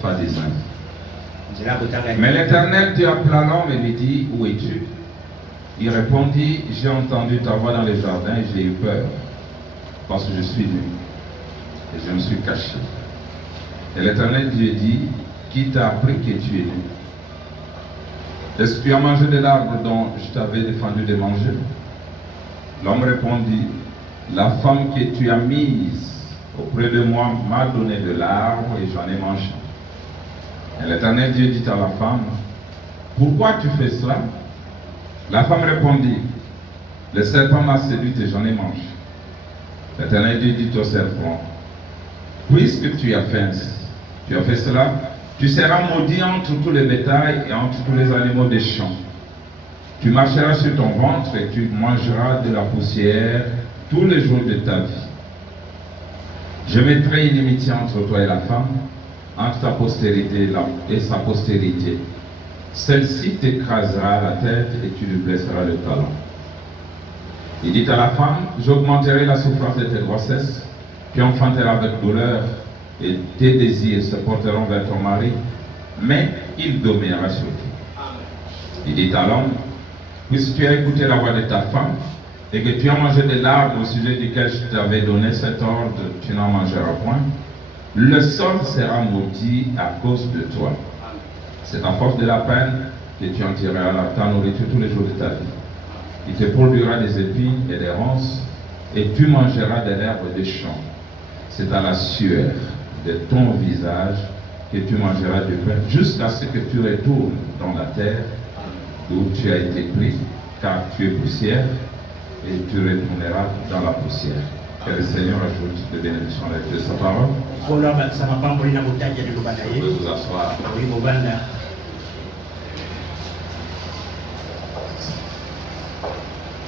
Pas des uns. Mais l'Éternel Dieu appela l'homme et lui dit, où es-tu? Il répondit, j'ai entendu ta voix dans les jardins et j'ai eu peur, parce que je suis nu et je me suis caché. Et l'Éternel Dieu dit, qui t'a appris que tu es nu? Est-ce que tu as mangé de l'arbre dont je t'avais défendu de manger? L'homme répondit, la femme que tu as mise auprès de moi m'a donné de l'arbre et j'en ai mangé. Et l'Éternel Dieu dit à la femme, pourquoi tu fais cela? La femme répondit, le serpent m'a séduite et j'en ai mangé. L'Éternel Dieu dit au serpent, puisque tu as fait cela, tu seras maudit entre tous les bétails et entre tous les animaux des champs. Tu marcheras sur ton ventre et tu mangeras de la poussière tous les jours de ta vie. Je mettrai une inimitié entre toi et la femme, entre ta postérité et sa postérité. Celle-ci t'écrasera la tête et tu lui blesseras le talon. Il dit à la femme, j'augmenterai la souffrance de tes grossesses, tu enfanteras avec douleur et tes désirs se porteront vers ton mari, mais il dominera sur toi. Il dit à l'homme, puisque tu as écouté la voix de ta femme et que tu as mangé de l'arbre au sujet duquel je t'avais donné cet ordre, tu n'en mangeras point, le sol sera maudit à cause de toi. C'est à force de la peine que tu en tireras ta nourriture tous les jours de ta vie. Il te produira des épines et des ronces, et tu mangeras de l'herbe des champs. C'est à la sueur de ton visage que tu mangeras du pain, jusqu'à ce que tu retournes dans la terre d'où tu as été pris, car tu es poussière, et tu retourneras dans la poussière. Que le Seigneur ajoute de bénédictions avec de sa parole. Vous pouvez vous asseoir.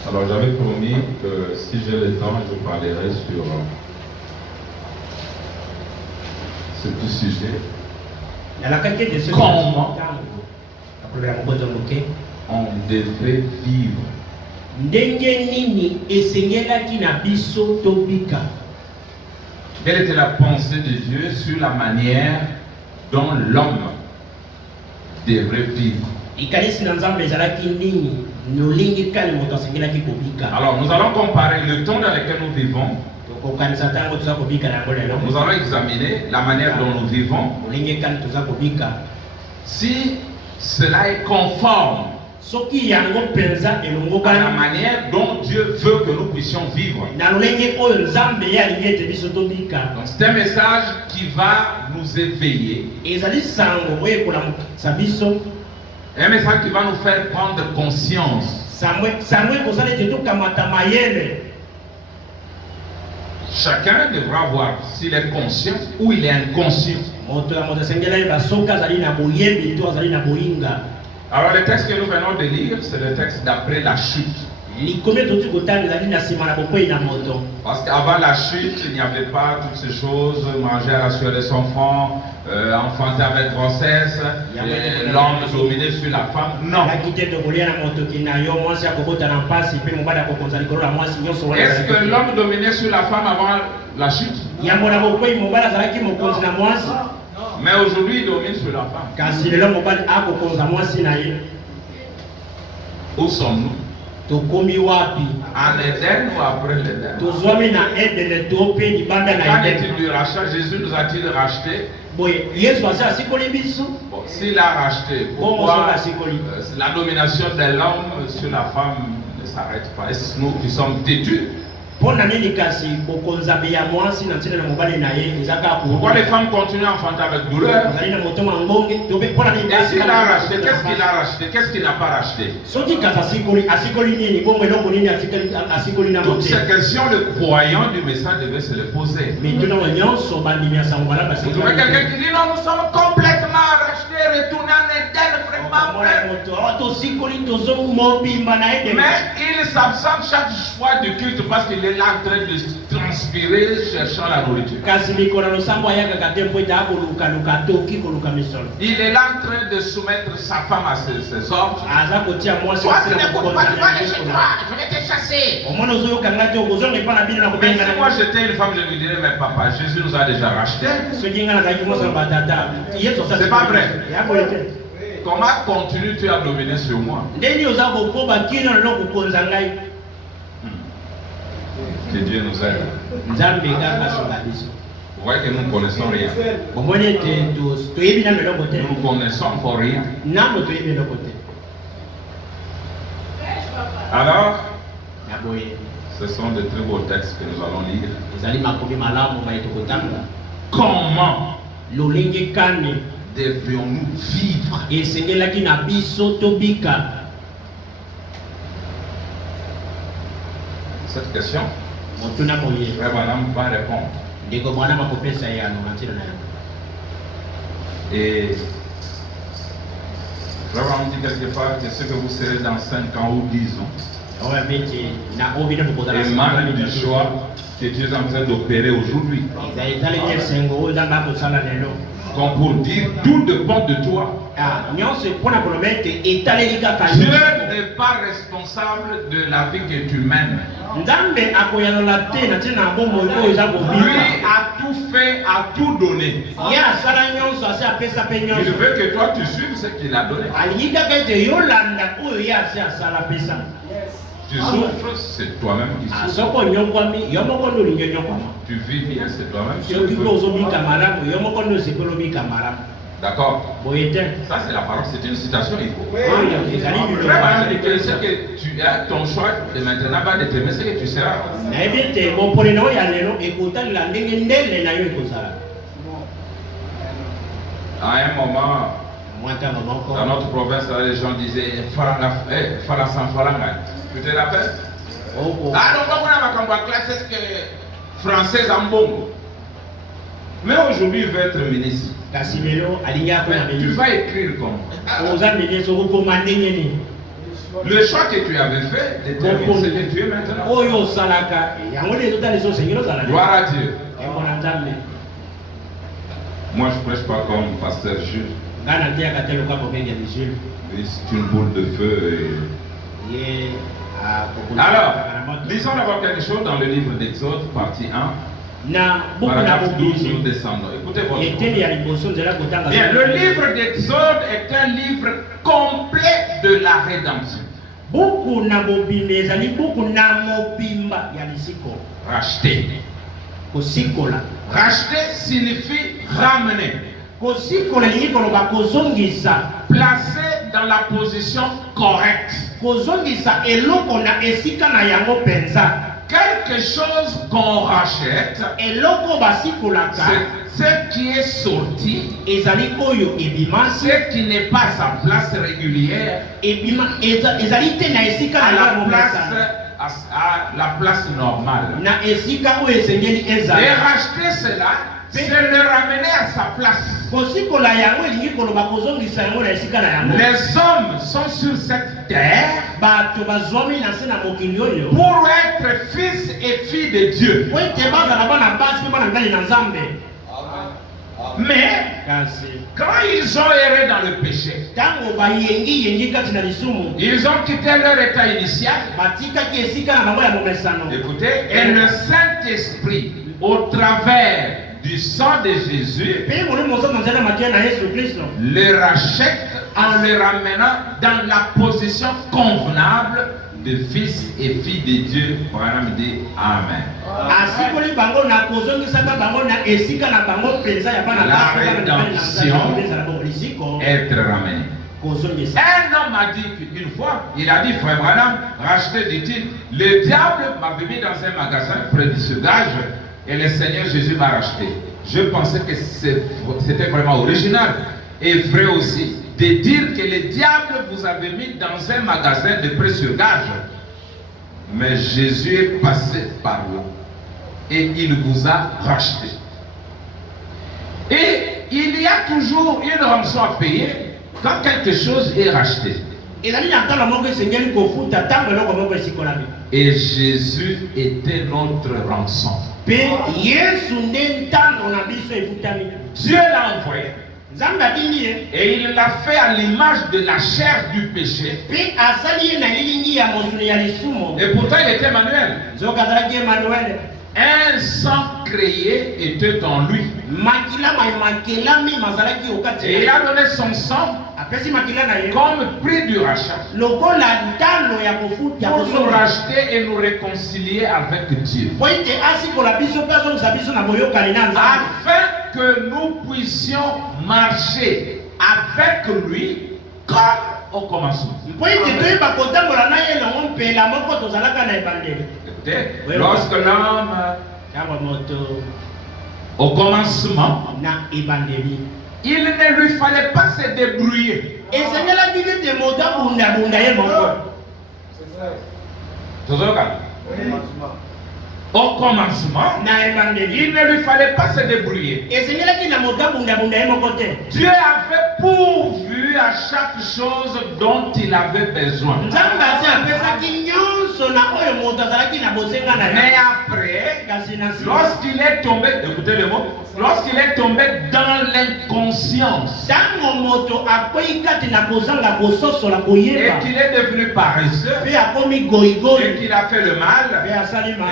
Alors j'avais promis que si j'ai le temps, je vous parlerai sur ce petit sujet. Comment on devait vivre. Quelle était la pensée de Dieu sur la manière dont l'homme devrait vivre? Alors nous allons comparer le temps dans lequel nous vivons. Nous allons examiner la manière dont nous vivons. Si cela est conforme à la manière dont Dieu veut que nous puissions vivre. Donc c'est un message qui va nous éveiller. Un message qui va nous faire prendre conscience. Chacun devra voir s'il est conscient ou il est inconscient. Alors le texte que nous venons de lire, c'est le texte d'après la chute. Parce qu'avant la chute, il n'y avait pas toutes ces choses, manger à la sueur de son front, enfanter avec grossesse, l'homme dominer sur la femme. Non. Est-ce que l'homme dominait sur la femme avant la chute? Mais aujourd'hui, il domine sur la femme. Où sommes-nous? En Éden ou après l'Éden? Qu'en est-il du rachat? Jésus nous a-t-il racheté? Bon, s'il a racheté, pourquoi la domination de l'homme sur la femme ne s'arrête pas? Est-ce nous qui sommes têtus? Pourquoi les femmes continuent à enfanter avec douleur? Et s'il a racheté, qu'est-ce qu'il a racheté? Qu'est-ce qu'il n'a pas racheté? Toutes ces questions, le croyant du message devait se les poser. Vous trouvez quelqu'un qui dit non, nous sommes complètement rachetés, retournés en Éden, vraiment prêts. Mais il s'absente chaque fois du culte parce qu'il est là en train de transpirer cherchant la nourriture. Il est là en train de soumettre sa femme à ses ordres. Toi, tu n'écoutes pas, tu vas aller chez toi, je vais te chasser. Mais si moi j'étais une femme, je lui dirais, mais papa, Jésus nous a déjà rachetés. C'est pas vrai. Comment continues-tu à dominer sur moi? Que Dieu nous aide. Vous voyez que nous ne connaissons rien. Nous ne connaissons encore rien. Alors, ce sont de très beaux textes que nous allons lire. Comment devrions-nous vivre? Cette question, Frère Branham va répondre. Et Frère Branham dit quelque part que ce que vous serez dans 5 ans ou 10 ans émane du choix que tu es en train d'opérer aujourd'hui. Comme pour dire, tout dépend de toi. Dieu n'est pas responsable de la vie que tu mènes. Lui a tout fait, a tout donné. Il veut que toi tu suives ce qu'il a donné. Tu souffres, c'est toi-même qui souffres. Tu vis bien, c'est toi-même qui souffres. D'accord. Ça c'est la parole, c'est une citation. Ce que tu as, ton choix de maintenant va déterminer ce que tu seras. À un moment, dans notre province, les gens disaient Fara sans Faranga. Tu te rappelles? Ah donc on a ma classe est-ce que française en bon. Mais aujourd'hui il veut être ministre. Mais tu vas écrire comment? Le choix que tu avais fait détermine ce que tu es maintenant. Gloire à Dieu. Moi je ne prêche pas comme pasteur Jules. C'est une boule de feu. Alors, lisons d'abord quelque chose dans le livre d'Exode, partie 1. Paragraphe 12, nous descendons. Écoutez votre voix. Bien, le livre d'Exode est un livre complet de la rédemption. Racheter. Racheter signifie ramener. Placer dans la position correcte. Quelque chose qu'on rachète, c'est ce qui est sorti, ce qui n'est pas sa place régulière, à la place normale. Et racheter cela, c'est le ramener à sa place. Les hommes sont sur cette terre pour être fils et filles de Dieu. Mais quand ils ont erré dans le péché, ils ont quitté leur état initial. Écoutez, et le Saint-Esprit, au travers du sang de Jésus, les rachète en les ramenant dans la position convenable de fils et filles de Dieu. Amen. La rédemption, être ramené. Un homme a dit une fois, il a dit, Frère Branham, racheter, dit-il, le diable m'avait mis dans un magasin près du sudage et le Seigneur Jésus m'a racheté. Je pensais que c'était vraiment original et vrai aussi de dire que le diable vous avait mis dans un magasin de pré-surgage. Mais Jésus est passé par là et il vous a racheté. Et il y a toujours une rançon à payer quand quelque chose est racheté. Et Jésus était notre rançon. Dieu l'a envoyé. Et il l'a fait à l'image de la chair du péché. Et pourtant il était Emmanuel. Un sang créé était en lui. Et il a donné son sang comme prix du rachat pour nous racheter et nous réconcilier avec Dieu, afin que nous puissions marcher avec lui comme au commencement. Écoutez, lorsque l'homme au commencement, il ne lui fallait pas se débrouiller. Au commencement, il ne lui fallait pas se débrouiller. Dieu avait pourvu à chaque chose dont il avait besoin. Mais après, lorsqu'il est tombé, écoutez le mot, lorsqu'il est tombé dans l'inconscience et qu'il est devenu paresseux et qu'il a fait le mal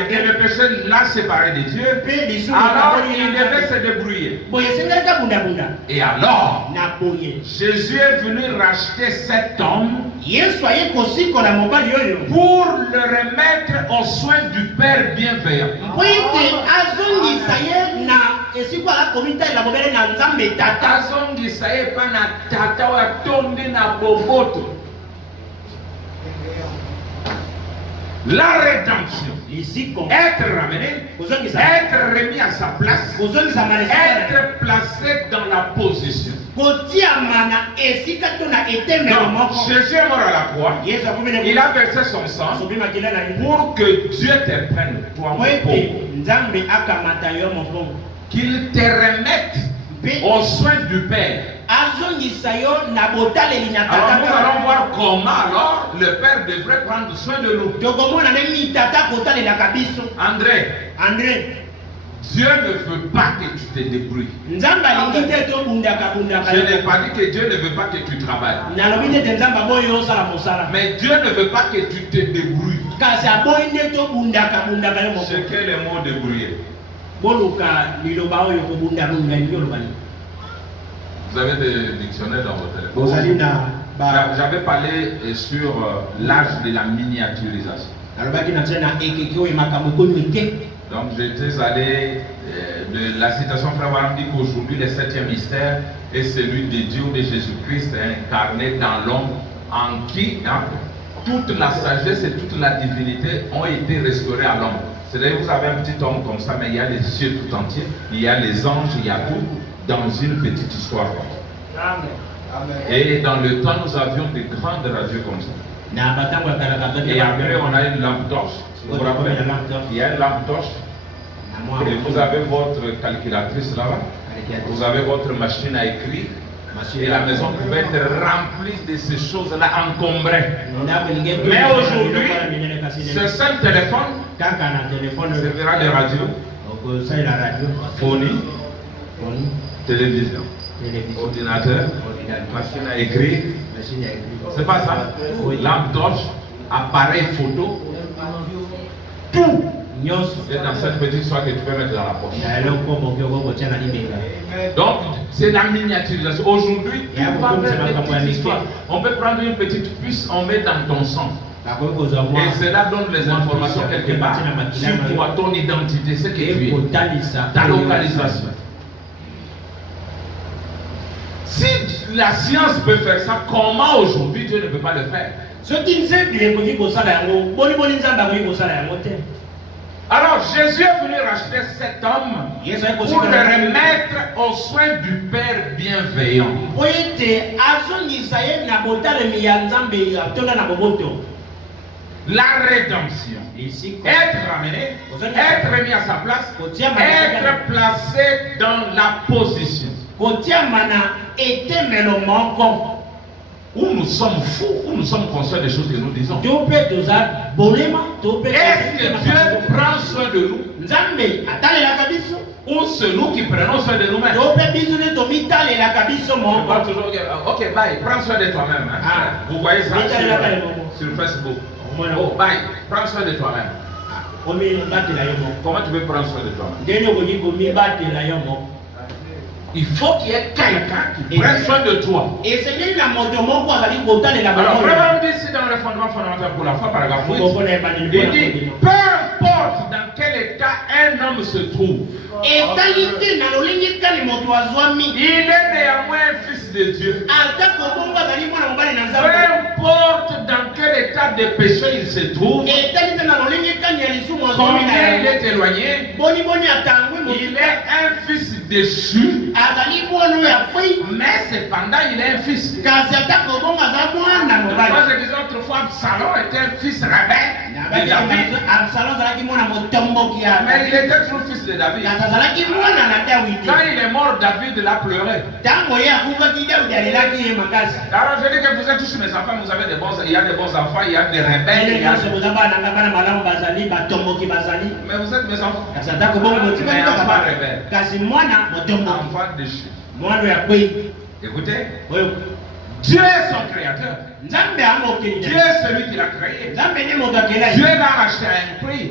et que le péché l'a séparé de Dieu, alors il devait se débrouiller. Et alors, Jésus est venu racheter cet homme pour le remettre aux soins du Père bienveillant. La rédemption, être ramené, être remis à sa place, être placé dans la position. Donc, Jésus est mort à la croix, il a versé son sang pour que Dieu te prenne, toi mon pauvre, qu'il te remette aux soins du Père. Alors nous allons voir comment alors le Père devrait prendre soin de nous. André, Dieu ne veut pas que tu te débrouilles. Je n'ai pas dit que Dieu ne veut pas que tu travailles. Mais Dieu ne veut pas que tu te débrouilles. C'est quel est le mot débrouiller? Vous avez des dictionnaires dans votre téléphone. J'avais parlé sur l'âge de la miniaturisation. Donc j'étais allé de la citation Frère Waram dit qu'aujourd'hui le 7e mystère est celui de Dieu, de Jésus-Christ incarné dans l'homme, en qui toute la sagesse et toute la divinité ont été restaurées à l'homme. C'est-à-dire vous avez un petit homme comme ça, mais il y a les cieux tout entiers, il y a les anges, il y a tout dans une petite histoire. Et dans le temps, nous avions des grandes radios comme ça. Et après, on a une lampe torche. Vous vous rappelez? Il y a une lampe torche. Et vous avez votre calculatrice là-bas. Vous avez votre machine à écrire. Et la maison pouvait être remplie de ces choses-là encombrées. Mais aujourd'hui, ce seul téléphone servira de radio, phonie, télévision, ordinateur, machine à écrire. C'est pas ça. Lampe torche, appareil photo, tout. Et dans cette petite histoire que tu peux mettre dans la poche. Donc, c'est la miniaturisation. Aujourd'hui, on peut prendre une petite puce, on met dans ton sang. Et cela donne les informations quelque part sur toi, ton identité, ce que tu es, ta localisation. Si la science peut faire ça, comment aujourd'hui Dieu ne peut pas le faire? Alors Jésus est venu racheter cet homme pour le remettre aux soins du Père bienveillant. La rédemption, être ramené, être remis à sa place, être placé dans la position. Ou nous sommes fous, ou nous sommes conscients des choses que nous disons. Est-ce que Dieu prend soin de nous? Ou c'est nous qui prenons soin de nous-mêmes? On va toujours dire, ok, bye, prends soin de toi-même. Hein? Vous voyez ça sur Facebook. Oh, bye, prends soin de toi-même. Comment tu veux prendre soin de toi-même? Il faut qu'il y ait quelqu'un qui prenne soin de toi. Alors, vraiment dit ici dans le fondement fondamental pour la foi, paragraphe 8, il dit, peu importe dans quel état un homme se trouve, il est néanmoins un fils de Dieu. Peu importe dans quel état de péché il se trouve, combien il est éloigné, il est un fils déchu, mais cependant il est un fils. Moi je disais autrefois, Absalom était un fils rebelle de David, mais il était toujours fils de David. Quand il est mort, David l'a pleuré. Alors je dis que vous êtes tous mes enfants, vous avez des bons, il y a des bons enfants, il y a des rebelles. Mais vous êtes mes enfants. Mais enfants rebelles. Enfants déchus. Écoutez, Dieu est son créateur. Dieu est celui qui l'a créé. Dieu l'a racheté à un prix.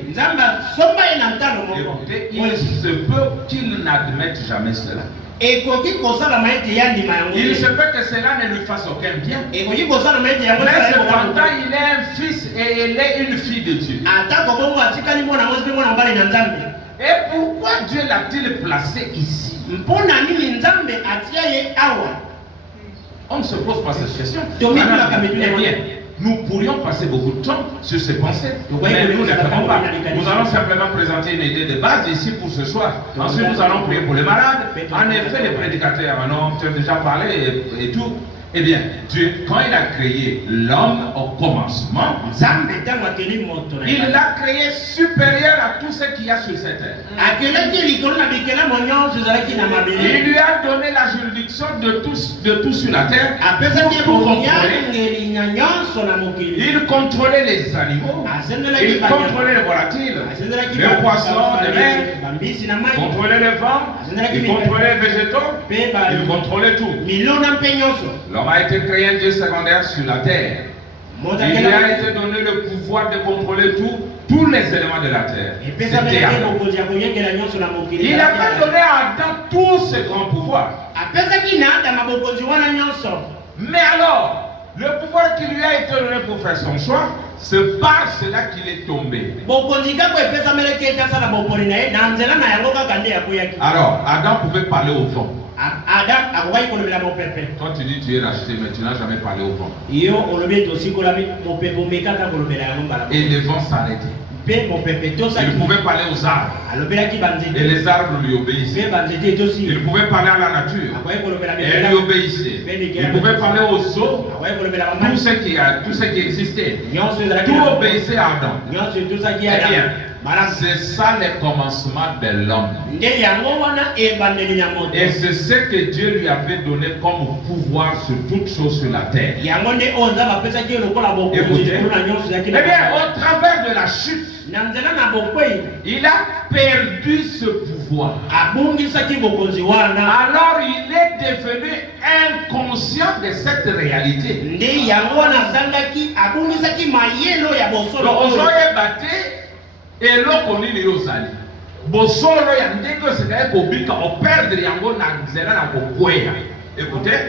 Écoutez, il se peut qu'il n'admette jamais cela. Il se peut que cela ne lui fasse aucun bien. Mais cependant, il est un fils et elle est une fille de Dieu. Et pourquoi Dieu l'a-t-il placé ici? On ne se pose pas cette question. Eh bien, nous pourrions passer beaucoup de temps sur ces pensées, mais nous ne le ferons pas. Nous allons simplement présenter une idée de base ici pour ce soir. Ensuite, nous allons prier pour les malades. En effet, les prédicateurs en ont déjà parlé et tout. Eh bien, Dieu, quand il a créé l'homme au commencement, il l'a créé supérieur à tout ce qu'il y a sur cette terre. Il lui a donné la juridiction de tout sur la terre. Il contrôlait les animaux, il contrôlait les volatiles, les poissons de mer, il contrôlait les vents, il contrôlait les végétaux, il contrôlait tout. L'homme a été créé un Dieu secondaire sur la terre. Il lui a été donné le pouvoir de contrôler tous les éléments de la terre. Il a pas donné à Adam tout ce grand pouvoir. Mais alors, le pouvoir qui lui a été donné pour faire son choix, c'est par cela qu'il est tombé. Alors, Adam pouvait parler au vent. Quand tu dis tu es racheté, mais tu n'as jamais parlé au vent. Et les vents s'arrêtaient. Il pouvait parler aux arbres. Et les arbres lui obéissaient. Il pouvait parler à la nature. Et elle lui obéissait. Il pouvait parler aux eaux. Tout ce qui existait. Tout obéissait à Adam. Eh bien, c'est ça le commencement de l'homme. Et c'est ce que Dieu lui avait donné comme pouvoir sur toutes choses sur la terre. Écoutez, eh bien, au travers de la chute, il a perdu ce pouvoir. Alors il est devenu inconscient de cette réalité. Et l'eau ni les osali. Bosolo ya ndeko c'est ko bika o perdre yango na nzela na ko kwea. Écoutez,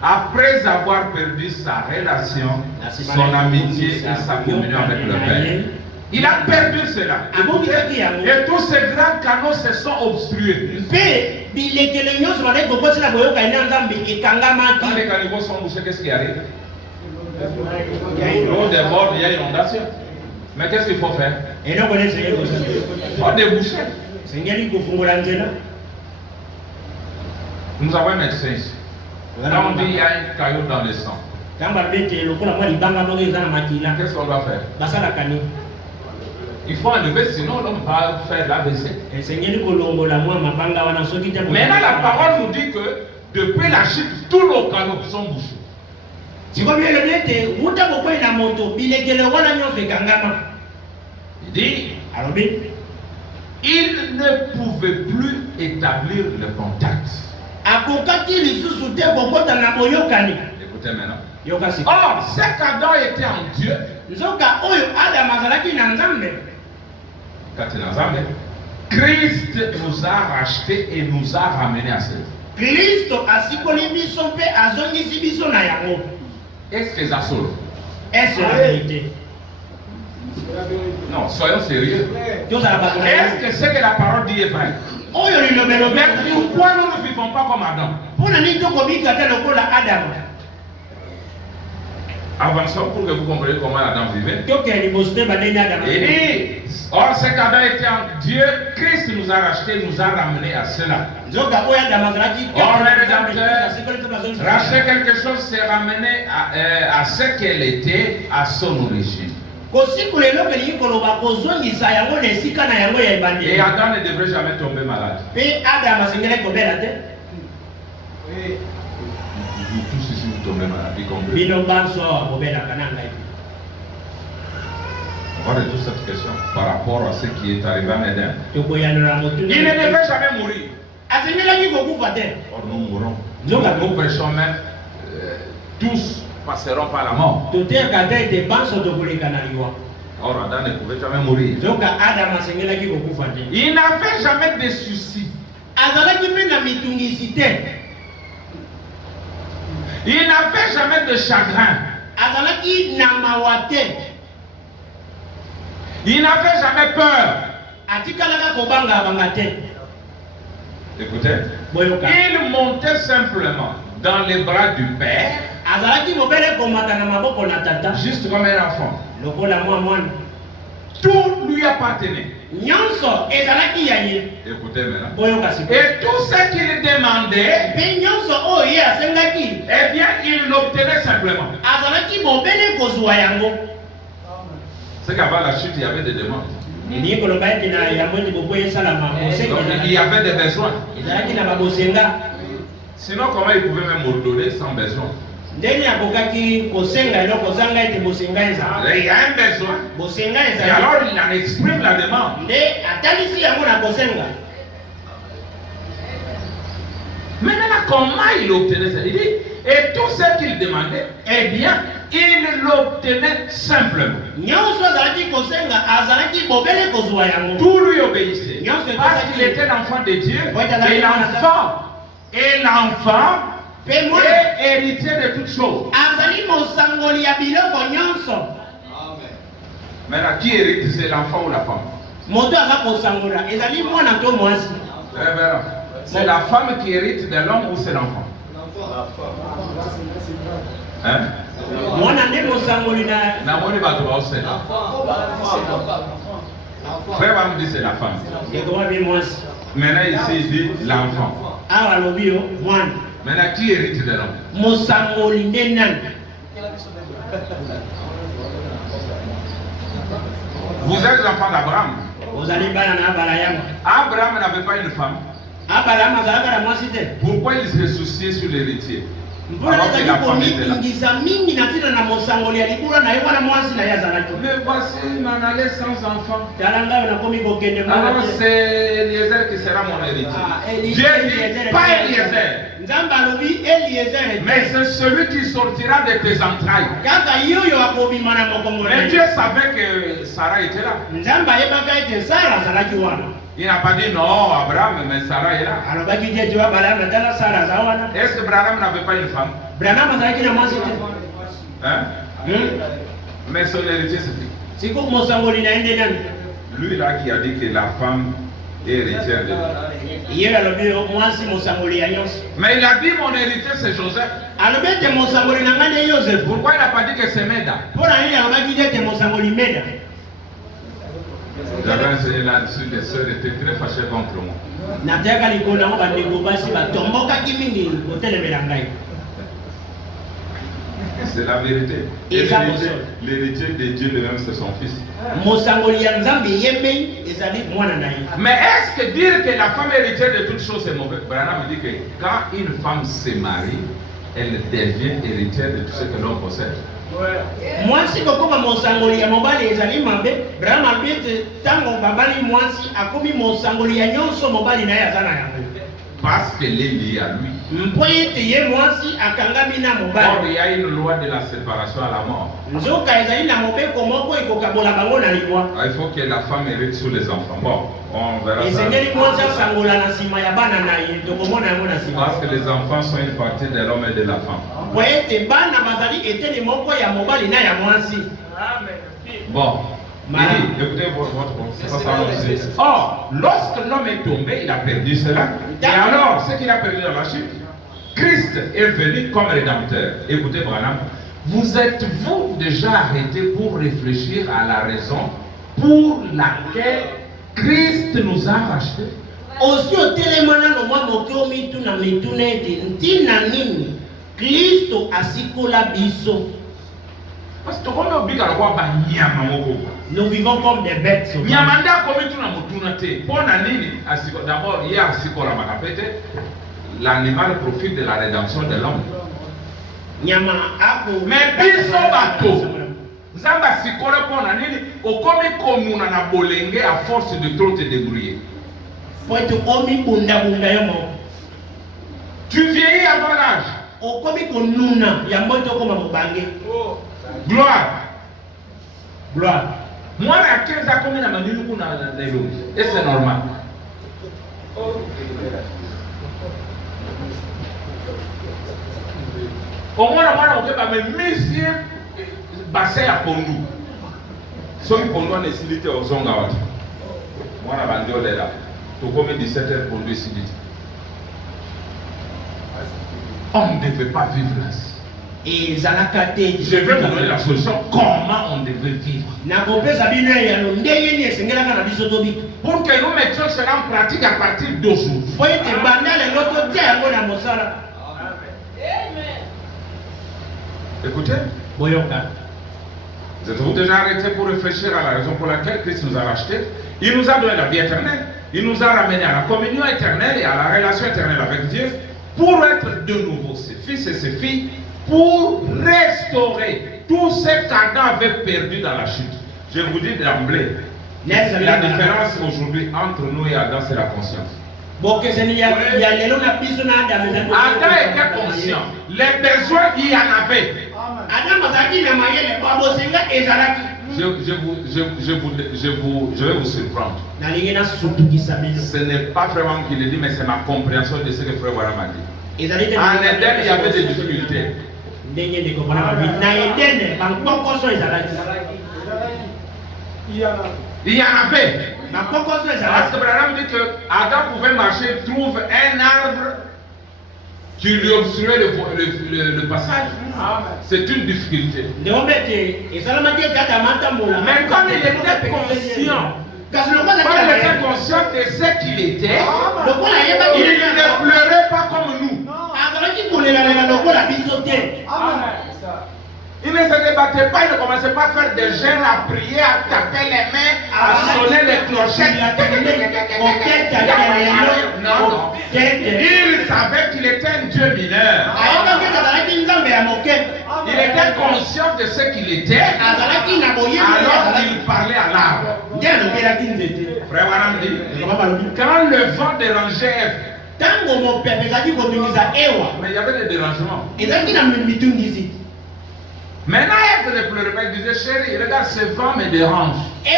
après avoir perdu sa relation, son amitié et sa communion avec le Père, il a perdu cela. Et tous ces grands canaux se sont obstrués. Quand les canaux sont bouchés, qu'est-ce qui arrive? L'eau déborde, il y a inondation. Mais qu'est-ce qu'il faut faire? Il faut déboucher. Nous avons un médecin ici. Là on dit qu'il y a un caillou dans le sang. Qu'est-ce qu'on doit faire? Il faut enlever, sinon l'homme va faire l'AVC. Maintenant la parole nous dit que depuis la chute, tous nos canaux sont bouchés. Il dit, il ne pouvait plus établir le contact. Écoutez maintenant. Or, c'est qu'Adam était en Dieu. Christ nous a rachetés et nous a ramenés à cette. Est-ce que ça solo? Est-ce la vérité? Non, soyons sérieux. Est-ce que ce que la parole dit est vrai? Mais pourquoi nous ne vivons pas comme Adam? Avançons pour que vous compreniez comment Adam vivait. Il dit, or c'est qu'Adam était en Dieu, Christ nous a rachetés, nous a ramenés à cela. Or le Rédempteur, racheter quelque chose, c'est ramener à ce qu'elle était, à son origine. Et Adam ne devrait jamais tomber malade. Vous tous ici vous tombez malade, y compris. On va résoudre cette question par rapport à ce qui est arrivé en Éden. Il ne devait jamais mourir. Or nous mourrons. Nous prêchons même, tous passeront par la mort. Or Adam ne pouvait jamais mourir. Il n'avait jamais de soucis. Il n'avait jamais de chagrin. Il n'avait jamais peur. Écoutez, il montait simplement dans les bras du Père, juste comme un enfant. Tout lui appartenait. Écoutez maintenant. Et tout ce qu'il demandait, eh bien, il l'obtenait simplement. C'est qu'avant la chute, il y avait des demandes. Donc, il y avait des besoins. Sinon, comment il pouvait même ordonner sans besoin? Il y a un besoin. Et alors il en exprime la demande. Maintenant, comment il obtenait ça? Il dit, et tout ce qu'il demandait, eh bien, il l'obtenait simplement. Tout lui obéissait. Parce qu'il était l'enfant de Dieu. Et l'enfant est héritier de toutes choses. Maintenant, qui hérite, c'est l'enfant ou la femme? C'est la femme qui hérite de l'homme ou c'est l'enfant? Hein? Frère va me dire c'est la femme. Maintenant ici il dit l'enfant. Maintenant qui hérite de l'homme? Vous êtes l'enfant d'Abraham. Abraham n'avait pas une femme. Pourquoi il se souciait sur l'héritier? Mais voici, il m'en allait sans enfant. Alors c'est Eliezer qui sera mon héritier. Dieu dit pas Eliezer, mais c'est celui qui sortira de tes entrailles. Mais Dieu savait que Sarah était là. Il n'a pas dit non, Abraham, mais Sarah est là. Est-ce que Abraham n'avait pas une femme? Hein? Mais son héritier c'était lui là qui a dit que la femme est héritière de lui. Mais il a dit mon héritier c'est Joseph. Pourquoi il n'a pas dit que c'est Méda? J'avais enseigné là-dessus, les sœurs étaient très fâchées contre moi. C'est la vérité. L'héritier de Dieu lui-même, c'est son fils. Mais est-ce que dire que la femme héritière de toutes choses c'est mauvais? Branham dit que quand une femme se marie, elle devient héritière de tout ce que l'homme possède. Moi, si vous avez mon sangoli, mon bal les amis, vraiment, tant que babali, moi, si a commis mon sangoli, à nyon, son mobile, il a parce qu'elle est liée à lui. Or, il y a une loi de la séparation à la mort. Il faut que la femme hérite sur les enfants. Bon, on verra ça. Parce que les enfants sont une partie de l'homme et de la femme. Bon. Écoutez votre or, lorsque l'homme est tombé, il a perdu cela. Et alors, ce qu'il a perdu dans la chute, Christ est venu comme rédempteur. Écoutez, Branham, vous êtes-vous déjà arrêté pour réfléchir à la raison pour laquelle Christ nous a rachetés? Aussi au télémana no mwa mokomi tu na mitunete ntina nini Kristo asikola biso. Parce que quand on dit nous vivons comme des bêtes. D'abord, hier, l'animal profite de la rédemption de l'homme. Mais biso bato, Zamba sikola pona nini, okomi komuna na bolenge à force de trop te débrouiller. Tu vieillis avant l'âge. Gloire. Gloire. Moi, à 15 ans, combien de minutes et c'est normal. Au moins, on va me monsieur bassin à Pondou. Celui Pondou est silité au Zongawa. Moi, on va me là. Tu combien 17h Pondou est silité. On ne devait pas vivre là. Et je vais vous donner la solution. Comment on devait vivre? Pour que nous mettions cela en pratique à partir d'aujourd'hui. Écoutez. Vous êtes-vous déjà arrêté pour réfléchir à la raison pour laquelle Christ nous a rachetés? Il nous a donné la vie éternelle. Il nous a ramenés à la communion éternelle et à la relation éternelle avec Dieu pour être de nouveau ses fils et ses filles, pour restaurer tout ce qu'Adam avait perdu dans la chute. Je vous dis d'emblée, la différence aujourd'hui entre nous et Adam, c'est la conscience. Adam était conscient. Les besoins, il y en avait. Je vais vous surprendre. Ce n'est pas vraiment qu'il le dit, mais c'est ma compréhension de ce que Frère Waram a dit. En Éden, il y avait des difficultés. Il y en avait. Parce que Branham dit que Adam pouvait marcher, trouve un arbre qui lui obstruait le passage. C'est une difficulté. Mais comme il était conscient, de ce qu'il était, il ne pleurait pas comme nous. Il ne se débattait pas, il ne commençait pas à faire des gènes, à prier, à taper les mains, à sonner les clochettes. Non. Il savait qu'il était un Dieu mineur. Il était conscient de ce qu'il était. Alors il parlait à l'arbre. Frère Waram dit, quand le vent dérangeait Ève, mais il y avait des dérangements. Maintenant, Ève ne pleurait pas, il disait, chérie, regarde, ce vent me dérange. Et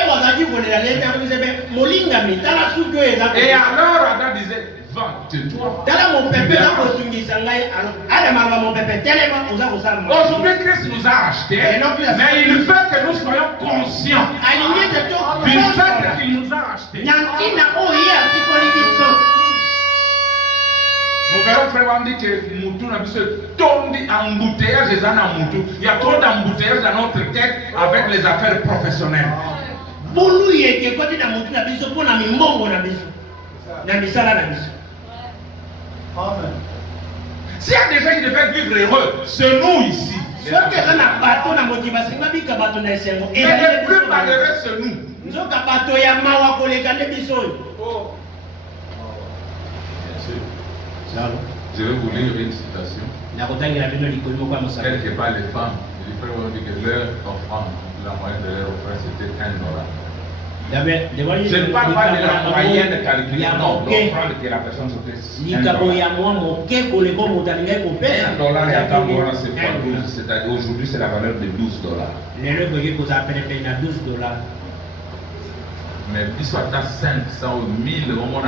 alors, Adam disait, vent, tais-toi. Aujourd'hui, Christ nous a rachetés, mais il veut que nous soyons conscients du fait qu'il nous a rachetés. Mon frère Wam dit que Moutou n'a plus tombé embouteillage. Il y a trop d'embouteillages dans notre tête avec les affaires professionnelles. S'il y a des gens qui devaient vivre heureux, c'est nous ici. Mais les plus malheureux, c'est nous. Je vais vous lire une citation. Quelque part, les femmes, les frères ont dit que leur offrande, la moyenne de leur offrande, c'était $15. Je ne parle pas de la moyenne calculée, non, l'offrande que la personne se fait. $1 et à Tambora, c'est fois 12, c'est-à-dire aujourd'hui, c'est la valeur de $12. Mais il soit à 500 ou 1000, au moment où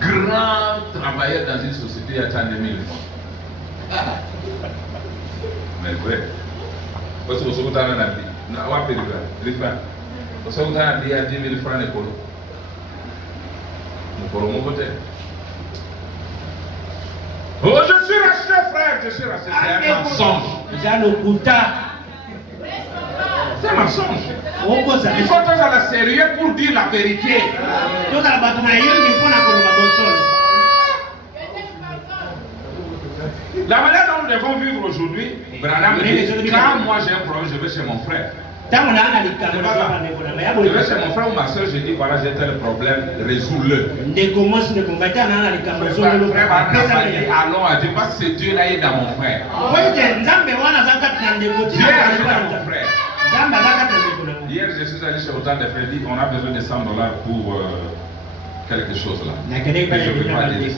grand travailleur dans une société, il y a 30 000 francs. Mais vrai. Parce que vous avez un avis. Vous avez un avis. Vous avez un avis à 10 000 francs. Nous pourrons mon côté. Oh, je suis racheté, frère. Je suis racheté. C'est un mensonge. C'est un mensonge. Il faut être à la sérieux pour dire la vérité. La manière dont nous devons vivre aujourd'hui, quand moi j'ai un problème, je vais chez mon frère. Je vais chez mon frère ou ma soeur, je dis voilà, j'ai tel problème, résous-le. Allons à Dieu, parce que c'est Dieu là est dans mon frère. Dieu est dans mon frère. Hier, je suis allé chez Autant de Freddy, on a besoin de $100 pour quelque chose là. Mais je ne peux pas dire.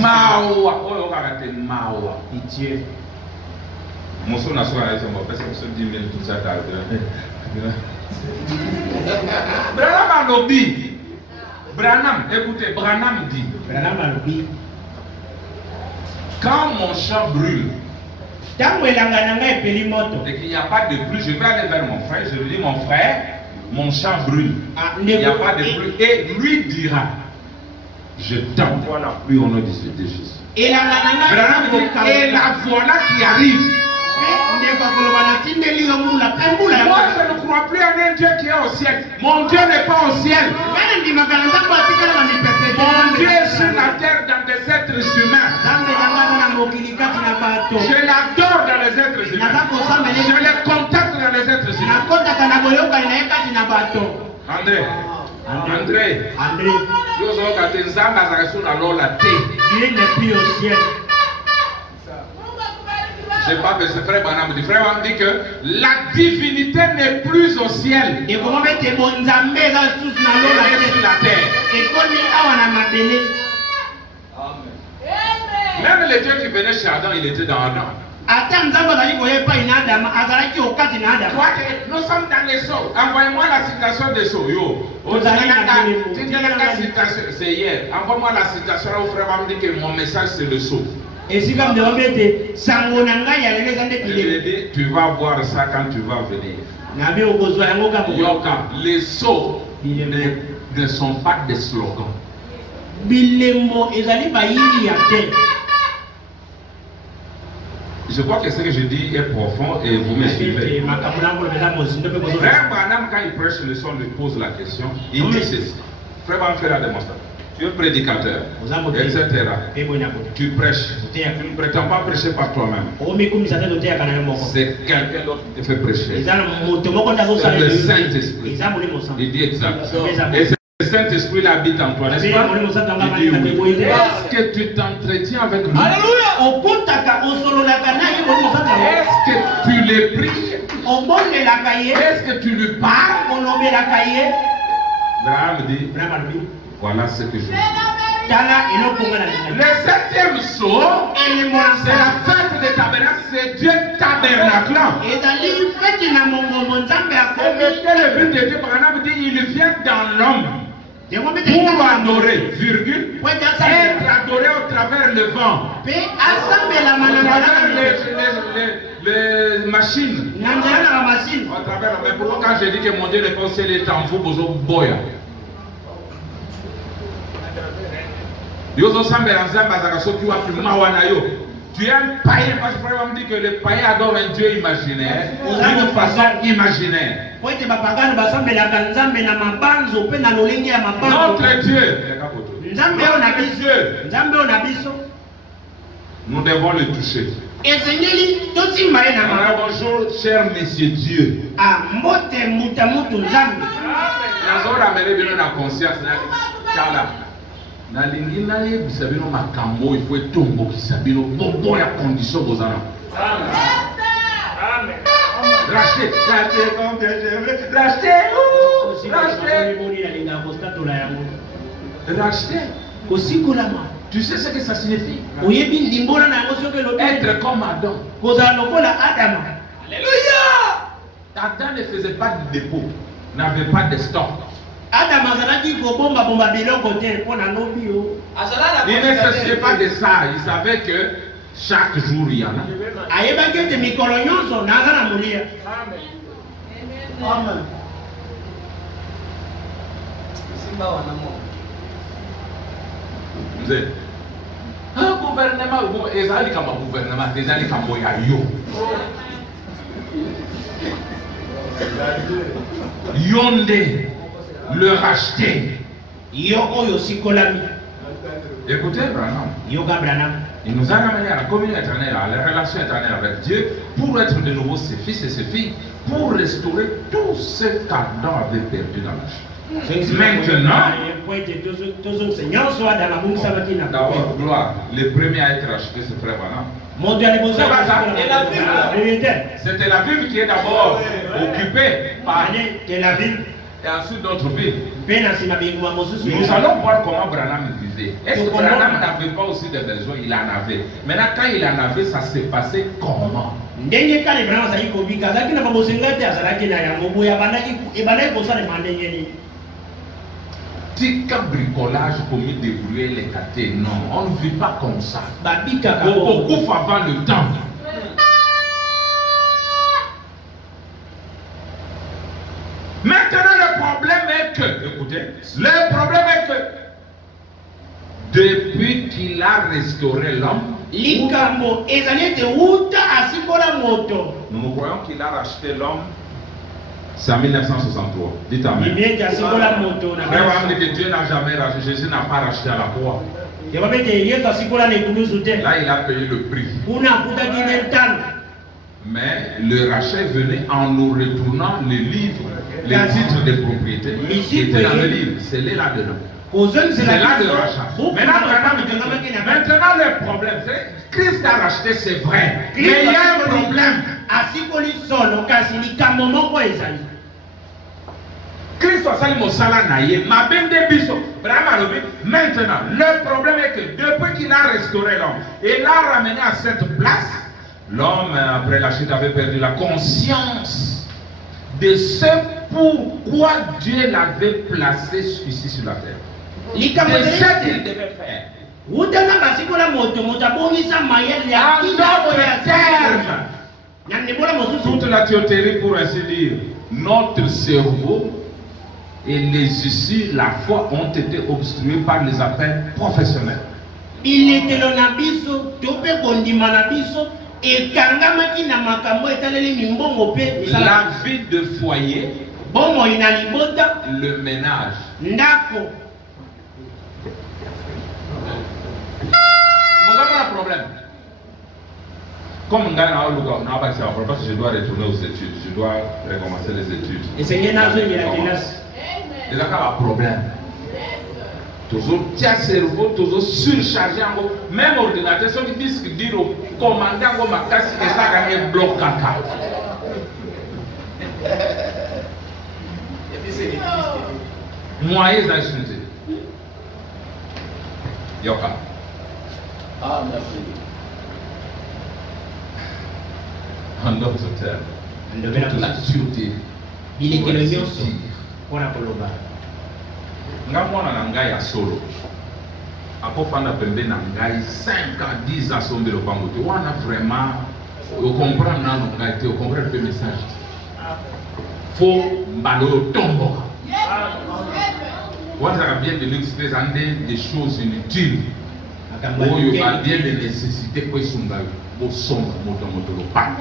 Mawa, oh, arrêtez Mawa. Mon son a soin avec moi, parce que je 10 000 tout ça. Branham a dit. Branham, écoutez, Branham dit. Quand mon champ brûle, et qu'il n'y a pas de pluie, je vais aller vers mon frère, je lui dis mon frère, mon champ brûle. Il n'y a pas de pluie. Et lui dira, je t'envoie la pluie au nom de Jésus. Et la voilà qui arrive. Moi je ne crois plus en un Dieu qui est au ciel. Mon Dieu n'est pas au ciel. Mon Dieu est sur la terre dans des êtres humains. Je l'adore dans les êtres humains. Je les contacte dans les êtres humains. André. Dieu n'est plus au ciel. Je sais pas que ce frère Branham dit. Frère Branham dit que la divinité n'est plus au ciel. Et comment mettre les bons amis sur la terre. Même le Dieu qui venait chez Adam, il était dans Adam. Nous sommes dans les seaux. Envoyez-moi la citation des seaux. C'est hier. Envoie-moi la citation où frère Branham dit que mon message c'est le seau. Et si comme tu vas voir ça quand tu vas venir. Les sceaux ne sont pas des slogans. Je crois que ce que je dis est profond et vous me suivez. Frère Branham, quand il prêche le son, lui pose la question, il dit ceci. Frère Branham fait la démonstration. Tu es prédicateur, etc. Tu prêches. Tu ne prétends pas prêcher par toi-même. C'est quelqu'un d'autre qui te fait prêcher. C'est le Saint-Esprit. Il dit exact. Et le Saint-Esprit habite en toi, n'est-ce pas? Il dit oui. Est-ce que tu t'entretiens avec lui? Est-ce que tu les pries? Est-ce que tu lui parles? Abraham dit, voilà ce que je veux. Le septième saut, c'est la fête des tabernacles, c'est Dieu tabernaclant. Et le but de Dieu, Branham dit, il vient dans l'homme pour adorer, virgule, être adoré au travers le vent, au travers les machines, au travers, mais pourquoi quand je dis que mon Dieu n'est pas au ciel, il est en vous, vous boya. Tu es un païen parce que frère me dit que les païens adorent un Dieu imaginaire d'une façon imaginaire. Notre Dieu, nous devons le toucher. Alors, bonjour, cher monsieur Dieu. nalingi naye bisabino makambo il faut tombo kisabino bobo ya condition bozana. Amen. Racheter, racheter comme je veux, racheter, racheter. Tu sais ce que ça signifie? Être comme Adam. Alléluia. Adam ne faisait pas de dépôt, n'avait pas de stock. Il ne faisait pas de ça, il savait que chaque jour il y en a. Amen. Un gouvernement, ils allaient comme un gouvernement, ils allaient comme un yo. Yondé, le racheter. Écoutez, Branham. Il nous a ramené à la communion éternelle, à la relation éternelle avec Dieu, pour être de nouveau ses fils et ses filles, pour restaurer tout ce qu'Adam avait perdu dans la chair. Maintenant, d'abord, gloire, le premier à être racheté, c'est frère Branham. C'est pas ça. C'était la Bible qui est d'abord occupée par la Bible. Et ensuite d'autres villes. Nous allons voir comment Branham vivait. Est-ce que Branham n'avait pas aussi des besoins? Il en avait. Maintenant, quand il en avait, ça s'est passé comment? Tika bricolage pour me débrouiller les catés. Non, on ne vit pas comme ça. Beaucoup avant le temps. Maintenant, le problème est que, écoutez, le problème est que depuis qu'il a restauré l'homme, nous croyons qu'il a racheté l'homme. C'est en 1963. Dites amen. Dieu n'a jamais racheté. Jésus n'a pas racheté à la croix. Là, il a payé le prix. Mais le rachat venait en nous retournant les livres, les titres de propriété qui étaient dans le livre. C'est là-dedans. C'est là le rachat. Maintenant, le problème, c'est Christ a racheté, c'est vrai. Mais il y a un problème. Christ a sali mosala naye, ma bende biso. Maintenant, le problème est que depuis qu'il a restauré l'homme et l'a ramené à cette place, l'homme, après la chute, avait perdu la conscience de ce pourquoi Dieu l'avait placé ici sur la terre. De ce qu'il devait faire. En d'autres termes, toute la théorie pour ainsi dire, notre cerveau et les issues, la foi, ont été obstrués par les affaires professionnelles. La vie de foyer, le ménage. Vous avez un problème. Comme parce que je dois retourner aux études, je dois recommencer les études. Il y a un problème. Toujours tia cerveau, toujours surchargé, même ordinateur, ceux qui disent que dire au commandant ma casse et ça gagne bloc caca. Moyens d'ajouter. Yoka. Ah, merci. En d'autres termes, toute la sûreté. Il est que le mieux pour la Colombie. Ngamwana na ngai ya solo akofanda pembeni na ngai 5 à 10 asombe le pango te wana vraiment au comprendre na ngai te au comprendre le message faut mbalo tombo wana bien de l'exprimer des choses inutiles oyo ba bien de nécessité ko isunga bo songa moto lo pa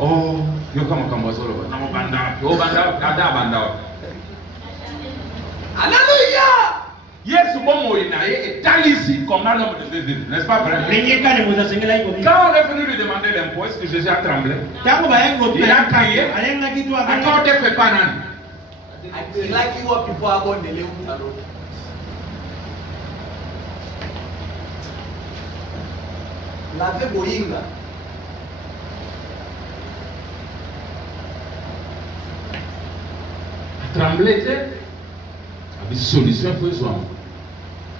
oh, yo kama zolo na banda, yo banda, kada banda. Alléluia! Yesu bomo inaye est ici comme un homme de Dieu, n'est-ce pas vrai? Quand on est venu lui demander l'impôt, est-ce que Jésus a tremblé? Il a crié. Attends, ne fais pas nan. Trembler, avec solution pour soi.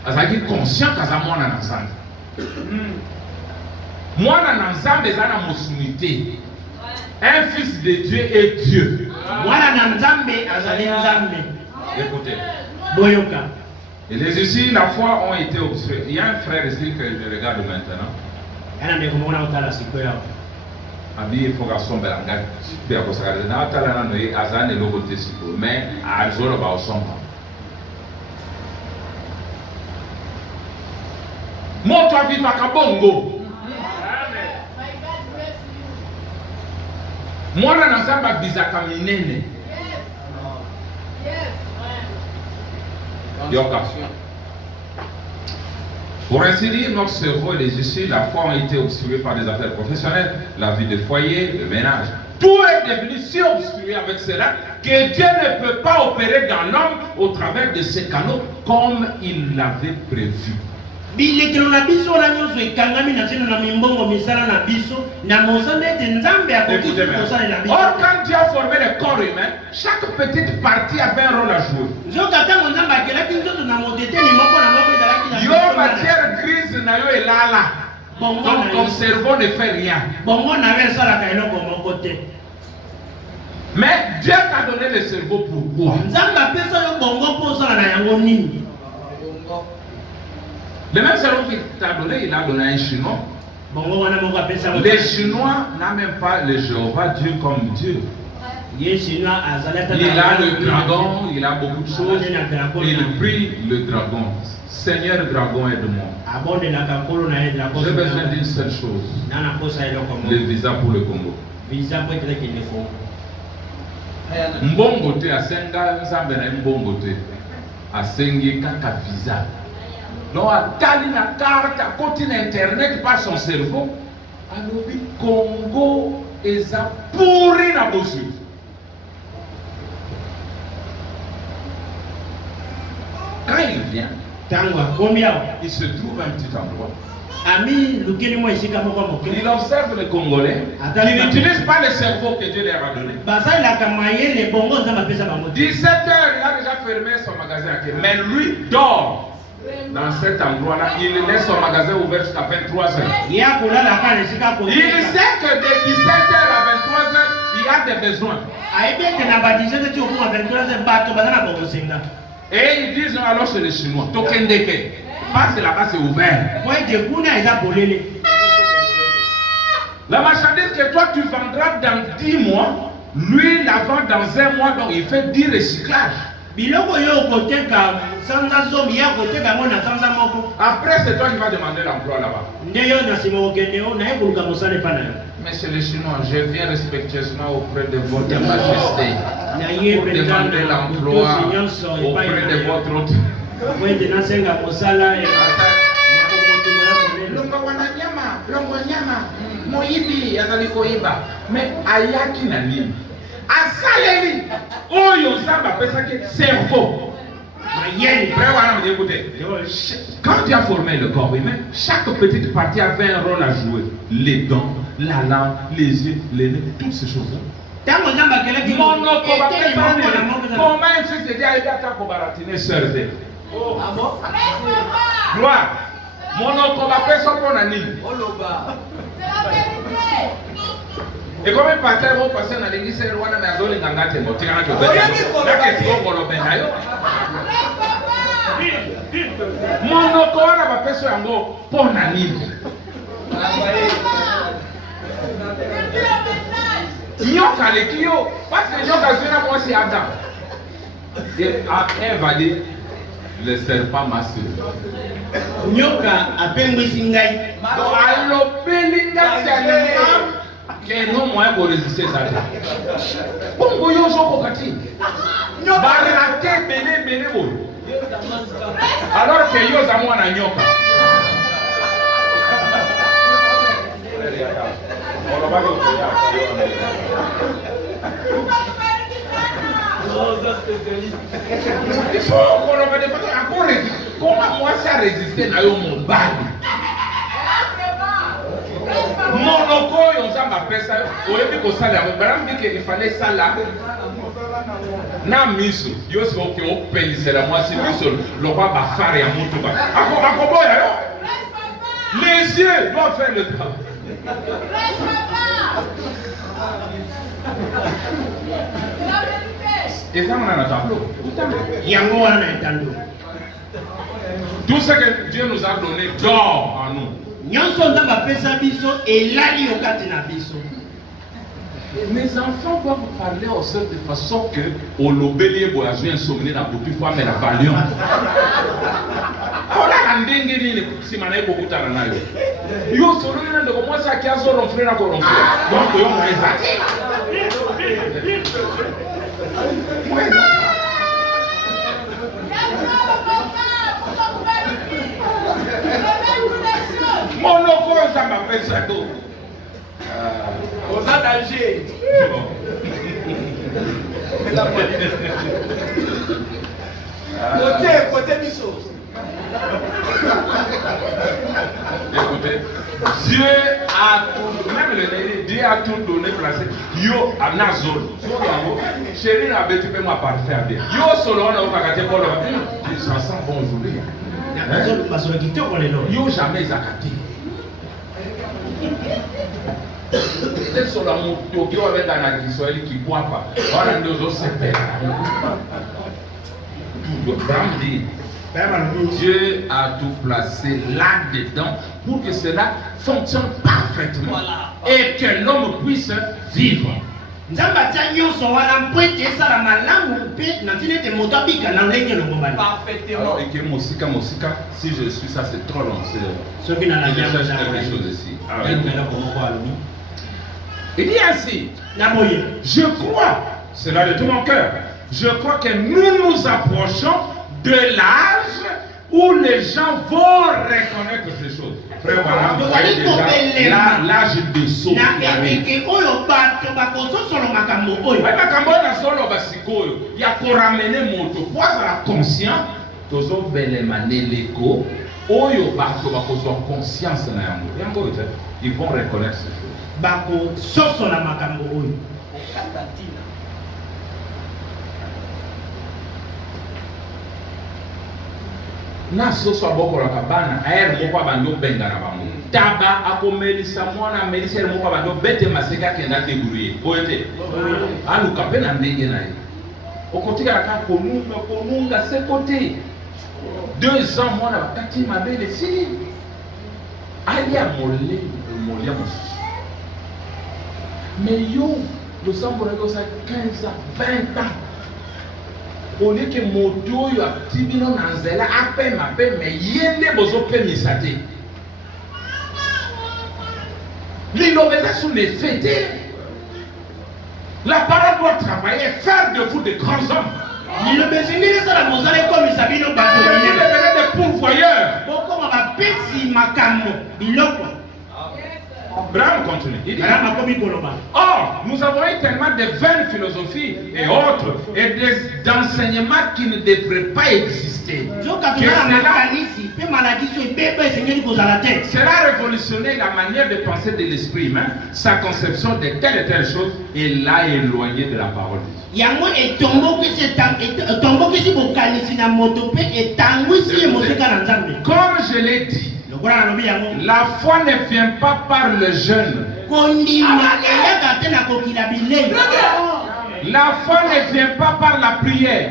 Azaki conscient qu'à moi na nzambe. Moi na nzambe ezana musumité. Un fils de Dieu est Dieu. Moi na nzambe azali nzambe. Écoutez. Boyoka. Et les ici la foi ont été obstruées. Il y a un frère ici que je regarde maintenant. Ana ndeko mona utala siku yao. Abi fogason belanga. Bia ko sakale na utala na no azane logo tesiko mais azolo ba osomba. Moto aviva kabongo. Mwana na nzamba bizaka minene. Yoka. Pour ainsi dire, notre cerveau et les issues, la foi ont été obstruées par des affaires professionnelles, la vie de foyer, le ménage. Tout est devenu si obstrué avec cela que Dieu ne peut pas opérer dans l'homme au travers de ses canaux comme il l'avait prévu. Bilekelo na biso na nyonso ekangami na sino na mimbongo misala na biso na mozambe ete nzambe akoki kosala na biso. Or quand Dieu a formé le corps humain, chaque petite partie avait un rôle à jouer. Nzoka tango nzambe akelaki nzoto na modete ni moko na moko ezalaki na yo matière grise na yo elala. Donc ton cerveau ne fait rien. Bongo na yo esalaka eloko moko te. Mais Dieu t'a donné le cerveau pourquoi? Nzambe apesa yo bongo mpo osala na yango nini? Le même cerveau qu'il t'a donné, il a donné à un Chinois. Les Chinois n'ont même pas le Jéhovah Dieu comme Dieu. Il a le dragon, il a beaucoup de choses. Et il prie le dragon. Seigneur dragon, aide-moi. J'ai besoin d'une seule chose. Le visa pour le Congo. Mbongote a senga nzambe na mbongote a sengi kaka visa. Donc, à Talina carte, à côté d'internet par son cerveau, à l'obi Congo et ça pourri na bossu. Quand il vient, il se trouve un petit endroit. Il observe les Congolais. Il n'utilise pas le cerveau que Dieu leur a donné. 17 heures, il a déjà fermé son magasin. Mais lui dort. Dans cet endroit-là, il laisse son magasin ouvert jusqu'à 23 heures. Il sait que de 17 heures à 23 heures, il y a des besoins. Et ils disent non, alors c'est les Chinois. Tokendeke. Parce que là-bas c'est ouvert. La marchandise que toi tu vendras dans 10 mois, lui la vend dans 1 mois, donc il fait 10 recyclages. Après, c'est toi qui vas demander l'emploi là-bas. Monsieur le Chinois, je viens respectueusement auprès de votre majesté pour demander l'emploi auprès de votre autre. Mais ayaki na nini? Asaleli oyo nzamba pesaki cerveau. Quand tu as formé le corps humain, chaque petite partie avait un rôle à jouer. Les dents, la langue, les yeux, les nez, toutes ces choses-là. Comment un fils de Dieu a été à Kobaratine, sœur d'elle? Gloire. Mon oncle va faire son bon ami. Et comme un pasteur va passer dans l'église, c'est le roi de la maison, il y a un témoin. Tu as un mon oncle va faire son bon ami. Nyoka le kio, parce que nyoka c'est moi c'est Adam. Et après va dire le serpent m'a su. Nyoka appelle singai. Donc allopelinga c'est que non moins pour résister ça. Bongo yo joko kati. Barake bene bene bo. Alors que yo za mwana nyoka. Il faut qu'on le mette encore. Comment moi ça résister à mon bal? Monoko, on s'en appelle ça. Au lieu de ça, il fallait ça là. Na miso, yo se ok o paye c'est la moi c'est miso le roi va faire ya moto ba. Akobo ya. Les yeux doivent faire le travail. Et ça on a un tableau. Yango on a un tableau. Tout ce que Dieu nous a donné dort en nous. Nyonso ndamba pesa biso elali okati na biso. Mes enfants doivent vous parler au seul de façon que au lobelier voyageur un souvenir dans beaucoup de fois mais la valion. Voilà ndenge ni si mana iko kutana nayo. Yo solo ni ndo kwa mwasa kiazo ronfre na koronfre. Donc yo mweza. Mweza. Monoko ça m'appelle ça tout. On a danger. Côté biso. Écoutez, Dieu a tout, même le Dieu a tout donné, placé. Yo, à Nazol. Chérie, la bête, tu peux moi parfait avec. Yo, solo, on a pas pour le. Ça sent bon aujourd'hui. Yo, jamais Zakati. C'est sur la moto qui avait dans la Kiswahili qui boit pas. Voilà, nous autres, c'est père. Dieu a tout placé là-dedans pour que cela fonctionne parfaitement. Voilà. Et que l'homme puisse vivre. Parfaitement. Et que Mosika, si je suis ça, c'est trop long. C'est quelque chose ici. Il dit ainsi, je crois, c'est là de tout mon cœur, je crois que nous nous approchons de l'âge où les gens vont reconnaître ces choses. Frère, voilà, vous voyez déjà l'âge de saut. Il y a qu'on ramène mon tour. Pour la conscience, conscience, ils vont reconnaître ces choses. Bako soso na makambo oyo. Na soso aboko la kabana ayer moko abando benga na bango. Taba akomelisa mwana melisa moko abando bete maseka kenda débrouiller. Oyete. Alu kapena ndenge na ye. Okotika ka konunga ce côté. 2 ans mwana bakati mabele si. Aya molé mosusu. Mais yo, nous sommes pour 15 ans, 20 ans. Au lieu que mon Dieu a tibino nanzela, à peine, mais yende bozo pe misate. L'innovation n'est faite. La parole doit travailler, faire de vous des grands hommes. Il ne besoin de ça, la mozale comme il s'habille au bateau. Il est des pourvoyeurs. Pourquoi on va pesi makamo, biloko. Braham continue. Il dit, or, nous avons eu tellement de vaines philosophies et autres, et d'enseignements qui ne devraient pas exister. Cela a révolutionné la manière de penser de l'esprit humain, sa conception de telle et telle chose, et l'a éloigné de la parole de Dieu. Comme je l'ai dit, la foi ne vient pas par le jeûne. La foi ne vient pas par la prière,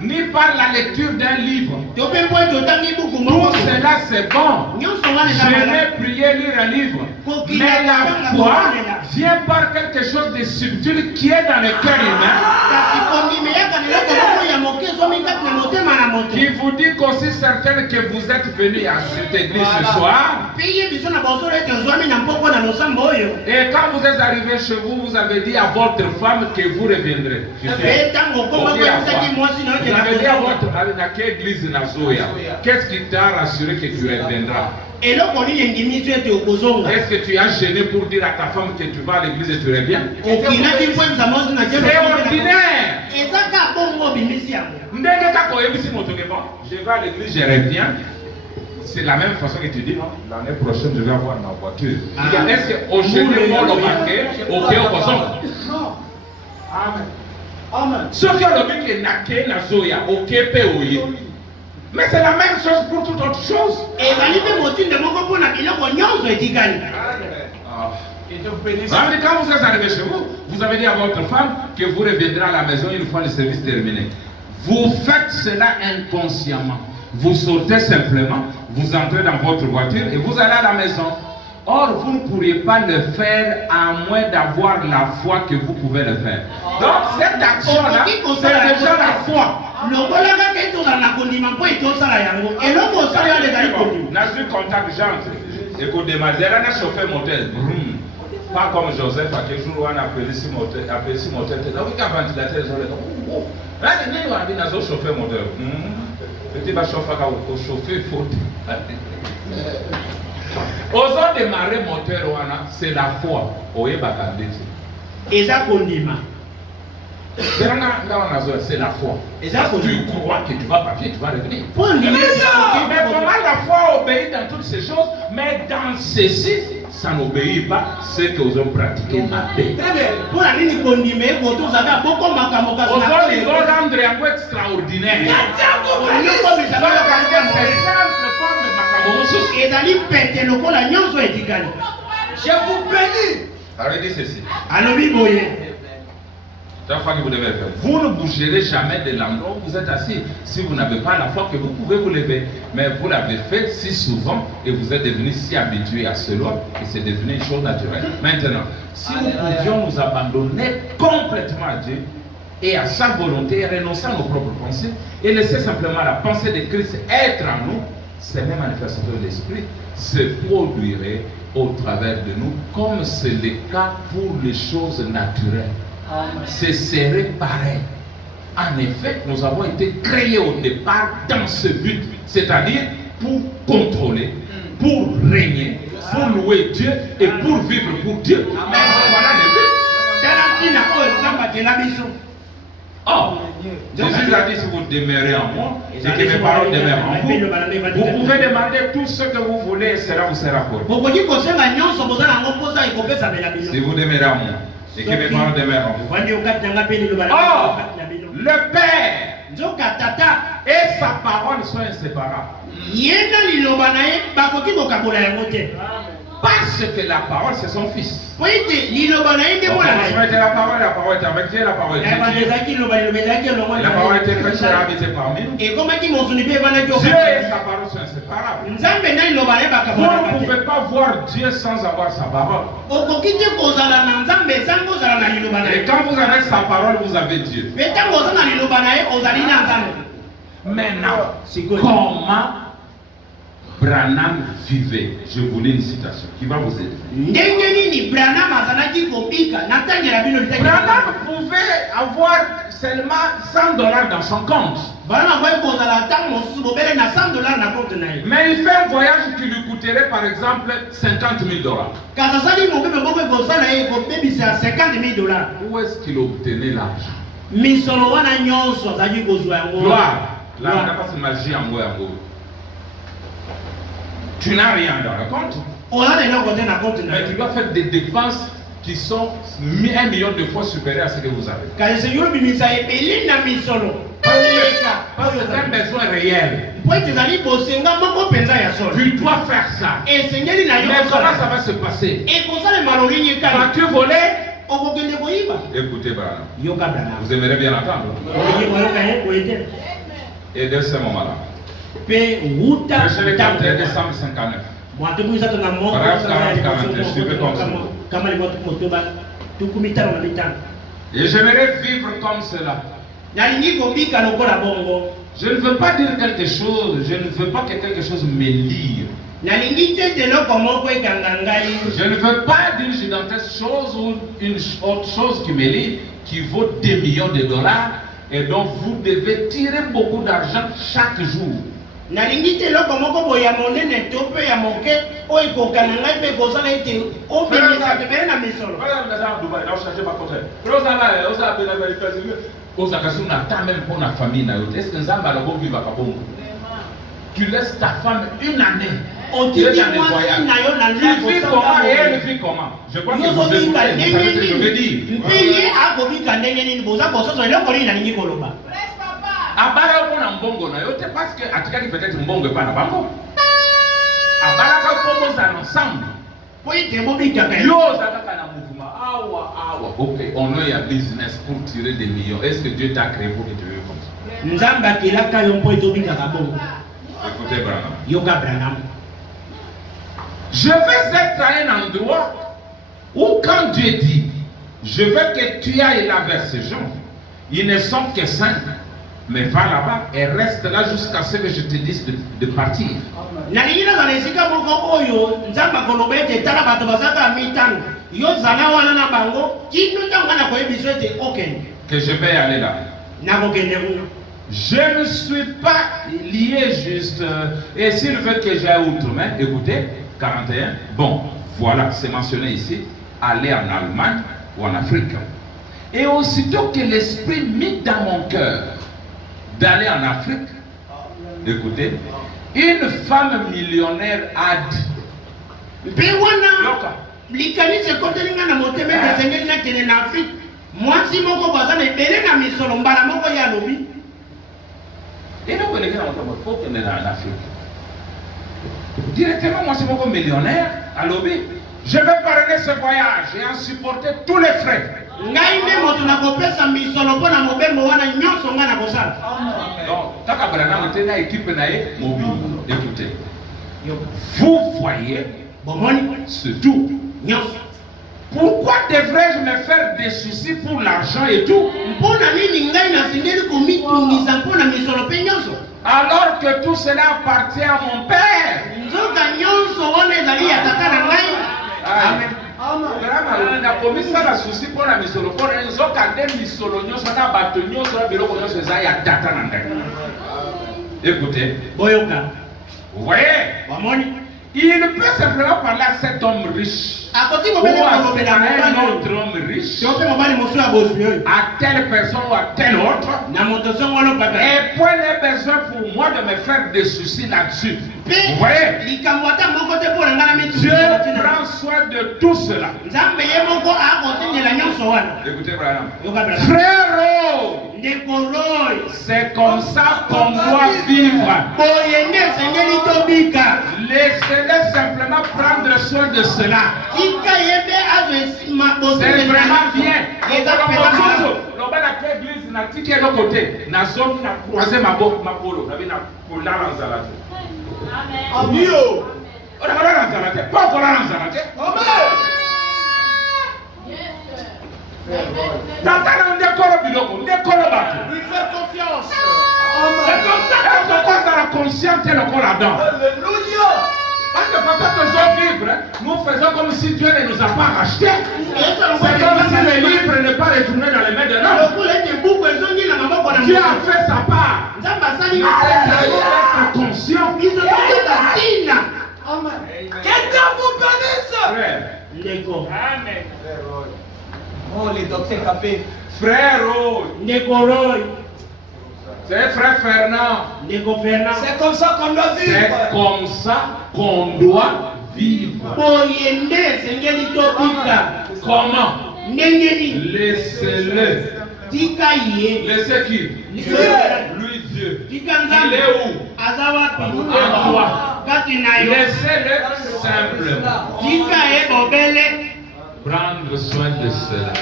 ni par la lecture d'un livre. Tout cela c'est bon. J'aimais prier, lire un livre. Mais la foi vient par quelque chose de subtil qui est dans le cœur humain, qui vous dit qu'aussi certaine que vous êtes venus à cette église ce soir. Et quand vous êtes arrivé chez vous, vous avez dit à votre femme que vous reviendrez. Vous avez dit à votre à quelle église Nazoya. Qu'est-ce qui t'a rassuré que tu reviendras? Est-ce que tu as gêné pour dire à ta femme que tu vas à l'église et tu reviens? C'est ordinaire. Je vais à l'église, je reviens. C'est la même façon que tu dis, l'année prochaine, je vais avoir ma voiture. Est-ce que aujourd'hui, on l'a marqué au cœur au poisson? Amen. Amen. Ce qui a le but est naqué, nazoya, ok, péoui. Mais c'est la même chose pour toute autre chose. Quand vous êtes arrivé chez vous, vous avez dit à votre femme que vous reviendrez à la maison une fois le service terminé. Vous faites cela inconsciemment. Vous sautez simplement, vous entrez dans votre voiture et vous allez à la maison. Or, vous ne pourriez pas le faire à moins d'avoir la foi que vous pouvez le faire. Donc, cette action-là, c'est déjà la foi. Nazu contact j'entre. Écoute, Demazelle, on a chauffé moteur. Pas comme Joseph, à quel jour on a appelé ce moteur. Appelé ce moteur. Là, oui, qu'un ventilateur, là, il y a un chauffé moteur. Petit va chauffer, il faut. Osons démarrer moteur, c'est la foi. Et ça condima. C'est la foi. Tu crois que tu vas partir, tu vas revenir. Mais comment la foi obéit dans toutes ces choses, mais dans ceci, ça n'obéit pas ce que vous avez pratiqué ma paix. Pour la ligne condimée, vous avez beaucoup de rendre un peu extraordinaire. Je vous bénis. Arrêtez ceci. Vous ne bougerez jamais de l'endroit où vous êtes assis. Si vous n'avez pas la foi que vous pouvez vous lever. Mais vous l'avez fait si souvent et vous êtes devenu si habitué à cela que c'est devenu une chose naturelle. Maintenant, si nous pouvions nous abandonner complètement à Dieu et à sa volonté et renoncer à nos propres pensées et laisser simplement la pensée de Christ être en nous, ces mêmes manifestations de l'esprit se produiraient au travers de nous comme c'est le cas pour les choses naturelles. Ce serait pareil. En effet, nous avons été créés au départ dans ce but, c'est-à-dire pour contrôler, pour régner, pour louer Dieu et pour vivre pour Dieu. Voilà le but. Oh, Jésus a dit si vous demeurez en moi et que mes paroles demeurent en vous, vous pouvez demander tout ce que vous voulez et cela vous sera accordé. Si vous demeurez en moi et que mes paroles demeurent en vous. Oh, le Père et sa parole sont inséparables. Parce que la parole, c'est son fils. La parole était la parole était avec Dieu, la parole était Dieu. La parole était faite, elle a habité parmi nous. Dieu et sa parole sont inséparables. Vous ne pouvez pas voir Dieu sans avoir sa parole. Et quand vous avez sa parole, vous avez Dieu. Maintenant, comment Branham vivait? Je vous lis une citation qui va vous aider. Branham pouvait avoir seulement $100 dans son compte. Mais il fait un voyage qui lui coûterait par exemple $50,000. Où est-ce qu'il obtenait l'argent? Gloire. Là, on n'a pas de magie en moi. Tu n'as rien dans le compte. Mais tu dois faire des dépenses qui sont 1 million de fois supérieures à ce que vous avez. Parce que c'est un besoin réel. Tu dois faire ça. Mais comment ça va se passer? Vas-tu voler? Écoutez, Branham. Vous aimeriez bien l'entendre. Et de ce moment-là, Verset 41 décembre 59. Et j'aimerais vivre comme cela. Je ne veux pas dire quelque chose, je ne veux pas que quelque chose me lire. Je ne veux pas dire dans telle chose ou une autre chose qui me lie, qui vaut $2 millions et dont vous devez tirer beaucoup d'argent chaque jour. nalingi te loko moko boya monene to pe ya moke oyo ekokana ngai mpe ekozala ete obimisa bebele na misolo tu laisses ta femme une année. Tu vis comment et elle vit comment? Je crois que vous écoutez, vous savez ce que je veux dire. Abara ko na mbongo na yote parce que atikaki peut-être mbongo pa na bango. Abara ka pomo ça ensemble. Yo zakaka na mouvement. Awa. OK, on a un business pour tirer des millions. Est-ce que Dieu t'a créé pour que tu vives comme ça? Nzamba kelaka yo mpo etobika bongo. Écoutez Branham. Yoga Branham. Je veux être à un endroit où quand Dieu dit, je veux que tu ailles là vers ces gens, ils ne sont que 5, mais va là-bas et reste là jusqu'à ce que je te dise de partir. Que je vais aller là. Je ne suis pas lié juste. Et s'il veut que j'aille outre-mer, écoutez, 41, bon, voilà, c'est mentionné ici, aller en Allemagne ou en Afrique. Et aussitôt que l'Esprit mit dans mon cœur d'aller en Afrique, écoutez, une femme millionnaire a dit, et donc, les gars, il faut qu'on est en Afrique. Directement, moi, c'est mon millionnaire à lobby. Je vais parrainer ce voyage et en supporter tous les frais. Donc, écoutez, vous voyez, c'est tout. Pourquoi devrais-je me faire des soucis pour l'argent et tout? Alors que tout cela appartient à mon père. Écoutez, vous voyez, il ne peut simplement parler à cet homme riche. Ou à un autre homme riche, à telle personne ou à telle autre, et point n'est besoin pour moi de me faire des soucis là-dessus. Vous voyez, Dieu prend soin de tout cela. Écoutez, Branham. Frérot, c'est comme ça qu'on doit vivre. Laissez-les simplement prendre soin de cela. C'est vraiment bien. Nous faisons comme si Dieu ne nous a pas rachetés. C'est comme si le livre n'est pas retourné dans les mains de l'homme. Dieu a fait sa part. Il être conscient. Que Dieu vous bénisse. Amen. Oh, les docteurs capés. Frère, c'est frère Fernand. C'est comme ça qu'on doit vivre. C'est comme ça qu'on doit vivre. Comment? Laissez-le. Laissez qui? Lui, Dieu. Il est où? En toi. Laissez-le simplement. Prendre soin de cela.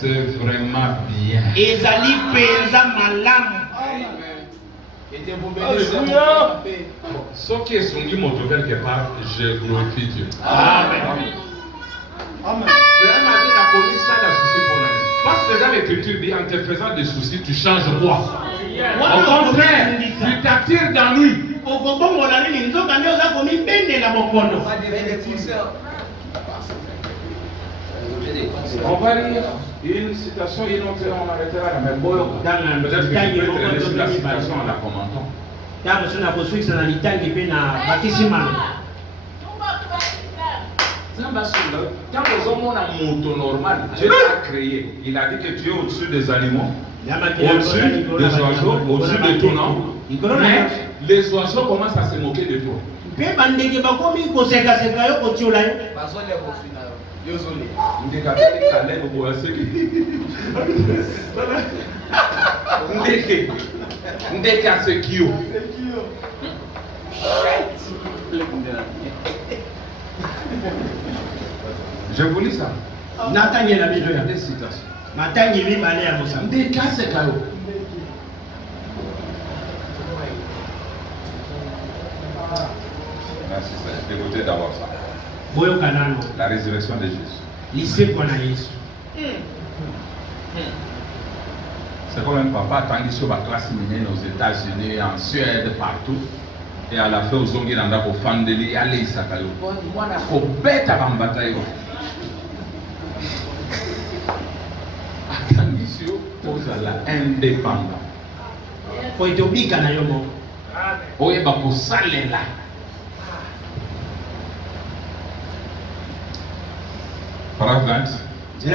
C'est vraiment bien. Ce qui est songi moto quelque part, je glorifie Dieu. Amen. Amen. Parce que déjà l'écriture dit en te faisant des soucis, tu changes quoi? Au contraire, tu t'attires dans lui. On va lire une citation, une autre, on arrêtera la même. Peut-être que je peux traîner sur la citation en la commentant. Quand les hommes ont un moto normal, Dieu l'a créé. Il a dit que tu es au-dessus des animaux, au-dessus des oiseaux, au-dessus de tout, non? Mais les oiseaux commencent à se moquer de toi. Je vous lis ça. Des citations. Merci, écoutez d'abord ça. La résurrection de Jésus. C'est comme un papa tant qu'il sur la classe mineure aux États-Unis, en Suède, partout. Et à la fin, aux hommes qui n'ont pas fan de lui, allez, il s'appelle. Moi, il faut bête avant de bataille. Attendez, aux indépendants. Faut être obligé à y aller. Oui, bah pour ça, là. Paragraphe 20.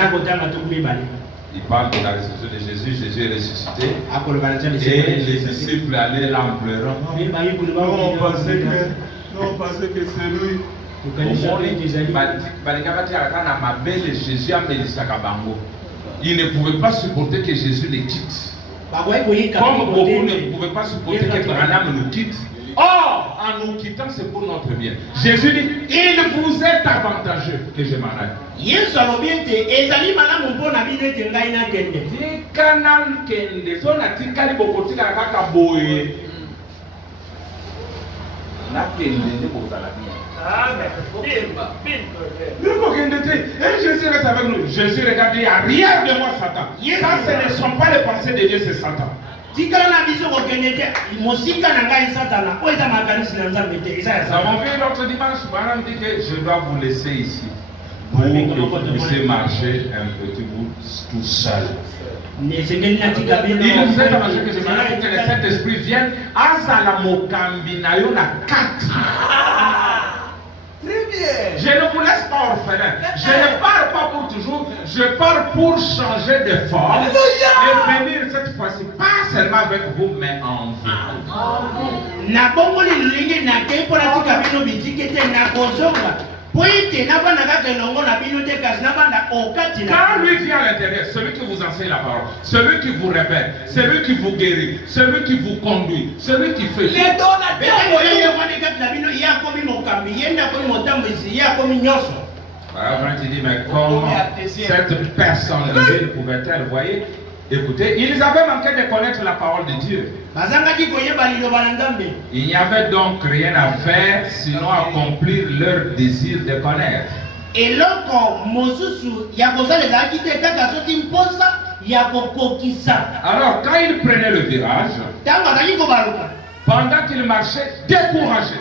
Il parle de la résurrection de Jésus. Jésus est ressuscité. Et les disciples allaient là en pleurant. On pensait que c'est lui. Il ne pouvait pas supporter que Jésus les quitte. Comme beaucoup ne pouvaient pas supporter que Branham nous quitte. Or, en nous quittant, c'est pour notre bien. Jésus dit, il vous est avantageux que je m'en aille. Jésus reste avec nous. Jésus regarde, il n'y a rien de moi, Satan. Ça, ce ne sont pas les pensées de Dieu, c'est Satan. Nous avons vu l'autre dimanche, Madame dit que je dois vous laisser ici pour que vous puissiez marcher un petit bout tout seul. Il nous est arrangé que je m'arrête pour que le Saint-Esprit vienne à Salamokambi na 4. Je ne vous laisse pas orphelin. Je ne pars pas pour toujours. Je pars pour changer de forme et venir cette fois-ci pas seulement avec vous, mais en vous. Quand lui vient à l'intérieur, celui qui vous enseigne la parole, celui qui vous répète, celui qui vous guérit, celui qui vous conduit, celui qui fait tout. Il dit, mais comment cette personne ne pouvait-elle, voyez? Écoutez, ils avaient manqué de connaître la parole de Dieu. Il n'y avait donc rien à faire sinon accomplir leur désir de connaître. Et alors, quand il prenait le virage, pendant qu'il marchait découragé,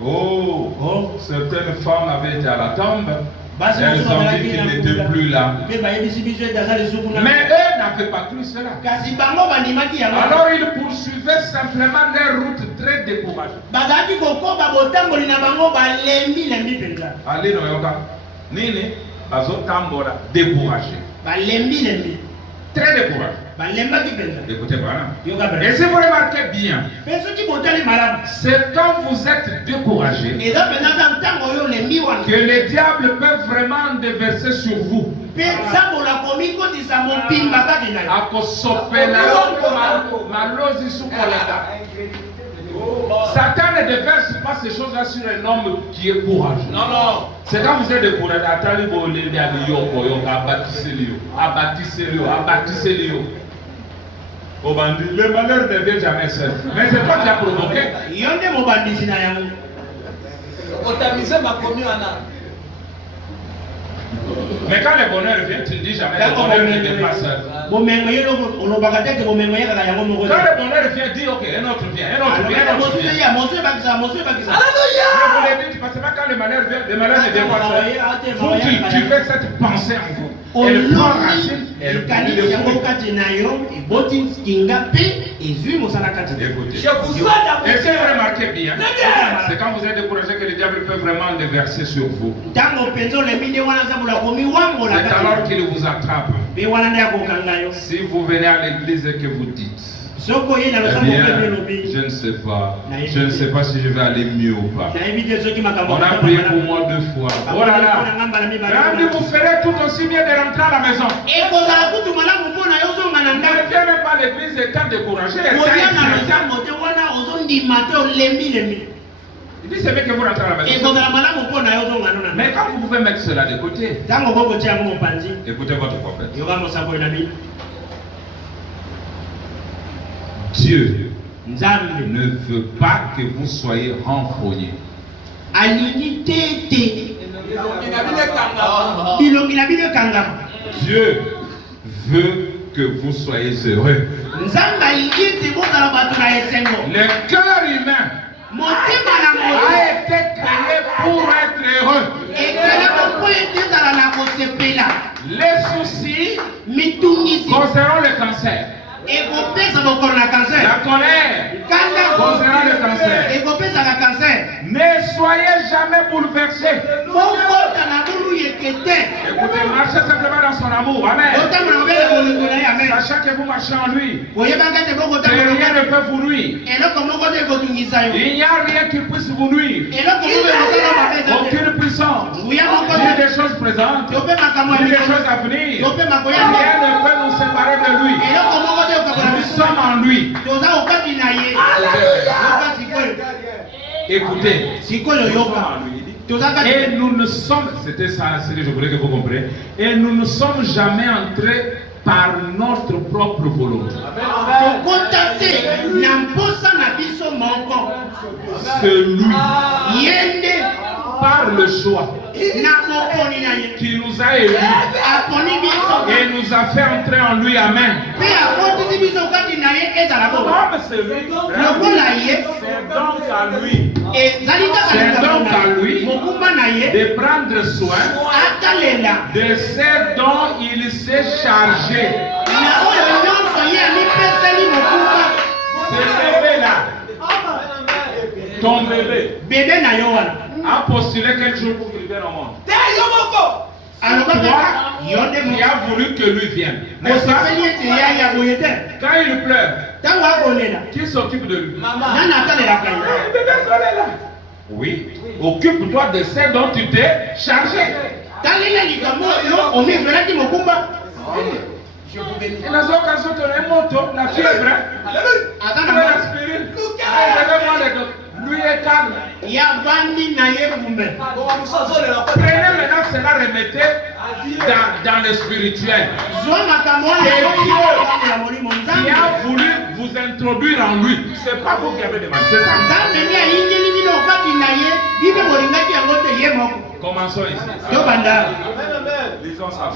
oh, certaines femmes avaient été à la tombe. Elles ont dit qu'il n'était plus là. Mais eux n'avaient pas cru cela. Alors ils poursuivaient simplement leur route très découragée. Allez, Nini, découragé. Très découragé. Écoutez, voilà. Et si vous remarquez bien, c'est quand vous êtes découragé que les diables peuvent vraiment déverser sur vous. Satan ne déverse pas ces choses-là sur un homme qui est courageux. Non, non. C'est quand vous êtes découragé, abattissez-le. Au bandit, le malheur ne vient jamais seul. Mais c'est toi qui as provoqué. Mais quand le bonheur vient, tu ne dis jamais le bonheur ne dépasse. Quand le bonheur vient, dis ok, un autre vient, un autre vient, un autre vient. Je vous l'ai dit, parce que quand le malheur vient, le malheur ne dépasse. Vous, tu fais cette pensée en vous. Elle prend racine, elle prend le fruit. Écoutez, est-ce que vous remarquez bien? C'est quand vous êtes découragé que le diable peut vraiment déverser sur vous. C'est alors qu'il vous attrape. Si vous venez à l'église et que vous dites, eh bien, je ne sais pas si je vais aller mieux ou pas. On a prié pour moi 2 fois. Oh là là, vous ferez tout aussi bien de rentrer à la maison. Ne viens même pas à l'église et t'as découragé. Il dit c'est bien que vous rentrez à la maison. Mais quand vous pouvez mettre cela de côté, écoutez votre prophète. Dieu ne veut pas que vous soyez renfrognés. Dieu veut que vous soyez heureux. Le cœur humain a été créé pour être heureux. Les soucis concernant le cancer, la colère concernant le cancer, ne soyez jamais bouleversés. Écoutez, marchez simplement dans son amour. Amen. Sachant que vous marchez en lui, que rien ne peut vous nuire. Il n'y a rien qui puisse vous nuire. Aucune puissance, ni des choses présentes, ni des choses à venir. Rien ne peut nous séparer de lui. Nous sommes en lui. Écoutez, et nous ne sommes, c'était ça, je voulais que vous compreniez, et nous ne sommes jamais entrés par notre propre volonté. C'est lui, par le choix, qui nous a élus et nous a fait entrer en lui. Amen. C'est donc à lui de prendre soin de ce dont il s'est chargé. Ce bébé-là, ton bébé, a postulé quel jour pour qu'il vienne au monde? Alors, toi, qui a voulu que lui vienne. N'est-ce pas? Quand il pleure, qui s'occupe de lui? Oui, occupe-toi de ce dont tu t'es chargé. Et dans une occasion, tu as un moto, la fièvre, l'aspirine, lui est calme. Prenez maintenant cela, remettez dans le spirituel. Qui a voulu vous introduire en lui. C'est pas vous qui avez demandé, c'est ça. Commençons ici. Lisons ça.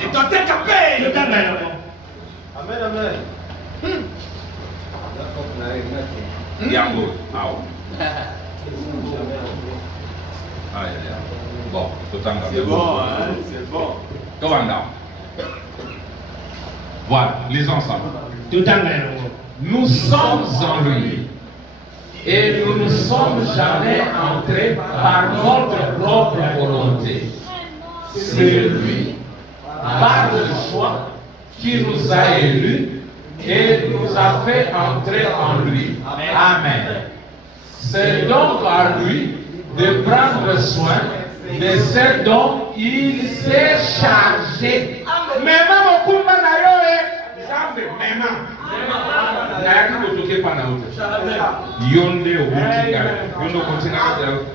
Amen, amen. Yango, bon, c'est bon, hein, c'est bon. Voilà, lisons ensemble. Nous sommes en lui et nous ne sommes jamais entrés par notre propre volonté. C'est lui, par le choix, qui nous a élus et nous a fait entrer en lui. Amen. C'est donc à lui de prendre soin de ce dont il s'est chargé. Même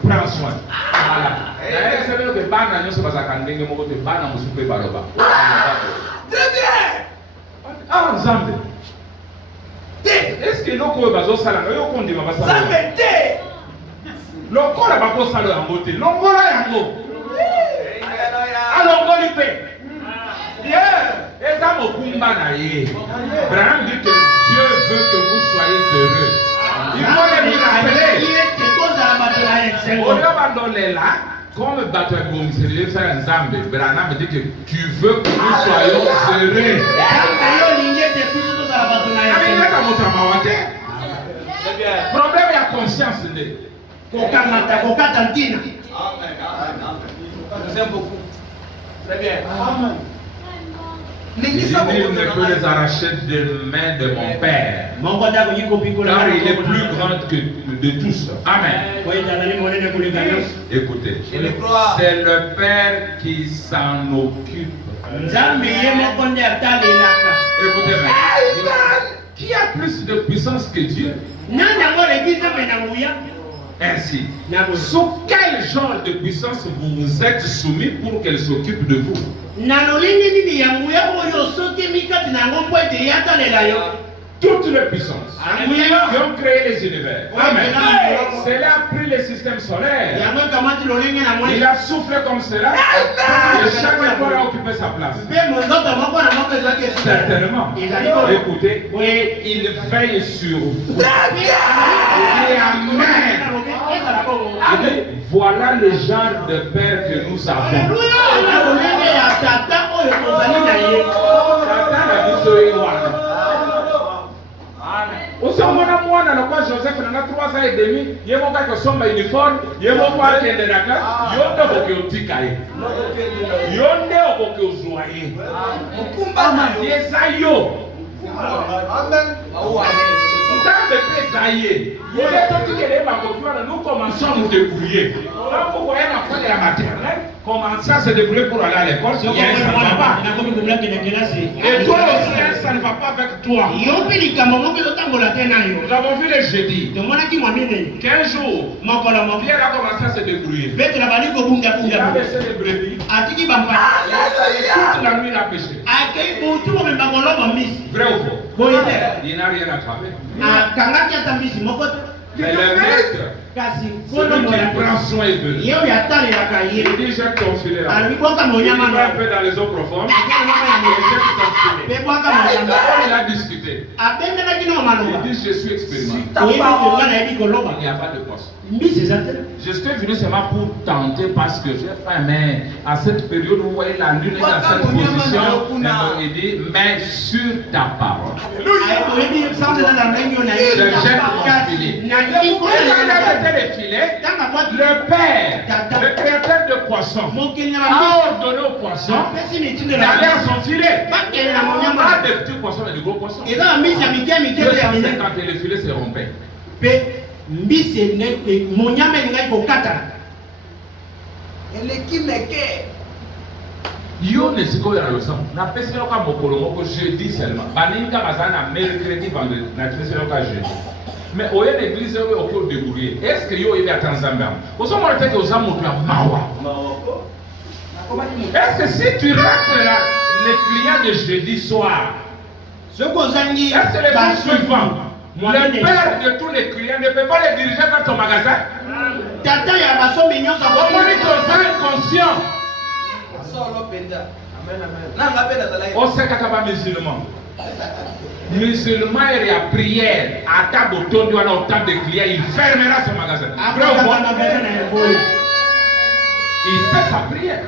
prends soin. Très bien. Ah, Nzambe. Est-ce que nous pouvons faire ça? L'ongola va pas ça le yango. L'ongola yango. Alors on va lui payer. Abraham dit que Dieu veut que vous soyez heureux. Il faut les rappeler. Comme Batabou, c'est le Zambé. Branham dit que tu veux que nous soyons heureux. Problème est la conscience. J'aime beaucoup. Très bien. Amen. Il ne peut les arracher des mains de mon Père. Car il est plus grand que de tous. Amen. Écoutez, c'est le Père qui s'en occupe. Écoutez-moi. Qui a plus de puissance que Dieu? Ainsi, sous quel genre de puissance vous vous êtes soumis pour qu'elle s'occupe de vous? Toutes les puissances qui ont créé les univers. Amen. C'est là a pris le système solaire. Il a soufflé comme cela. Et chaque fois a occupé sa place. Certainement. Écoutez, il veille sur vous. Et amen. Voilà le genre de Père que nous avons. Aussi, on a Joseph n'a 3 ans et demi, il y a mon gars qui sommes uniforme, il y a mon gars qui est de la classe, il y a un peu de tikaï. Il y a un peu de joyeux. Il y a ça, yo. Nous commençons à nous débrouiller. Quand vous voyez l'enfant de la maternelle commencer à se débrouiller pour aller à l'école, ça ne va pas. Et toi aussi, ça ne va pas avec toi. Nous avons vu le jeudi qu'un jour, Pierre a commencé à se débrouiller. Il a baissé les brebis. Toute la nuit, il a pêché. Vrai ou faux? Il n'a rien attrapé. Mais le maître, celui qui prend soin de lui, il dit jette ton filet là. Il va faire dans les eaux profondes. Il a discuté. Il dit je suis expérimenté. Il n'y a pas de poste. Je suis venu seulement pour tenter parce que j'ai faim, mais à cette période où vous voyez la lune est dans cette position, il dit mais sur ta parole. Je jette mon filet. Le filet, le Père, le créateur de poissons, a ordonné aux poissons d'aller à son filet. Pas de petits poissons, mais de gros poissons. 250 et le filet se rompait. Yo ne siko ya losa na pesi loka mokolo moko jeudi seulement baninga bazana mercredi vendredi na pesi loka jeudi. Mais au l'église au cours de débrouiller. Est-ce que yo il attend Zambia? Vous savez peut-être que vous avez montré mawa. Est-ce que si tu rates les clients de jeudi soir, est-ce que le jour suivant, le père de tous les clients ne peut pas les diriger vers ton magasin? Comment est-ce que vous êtes inconscient? On sait qu'il y a musulman. Musulman et la prière à table autour de de clients, il fermera son magasin. Il fait sa prière.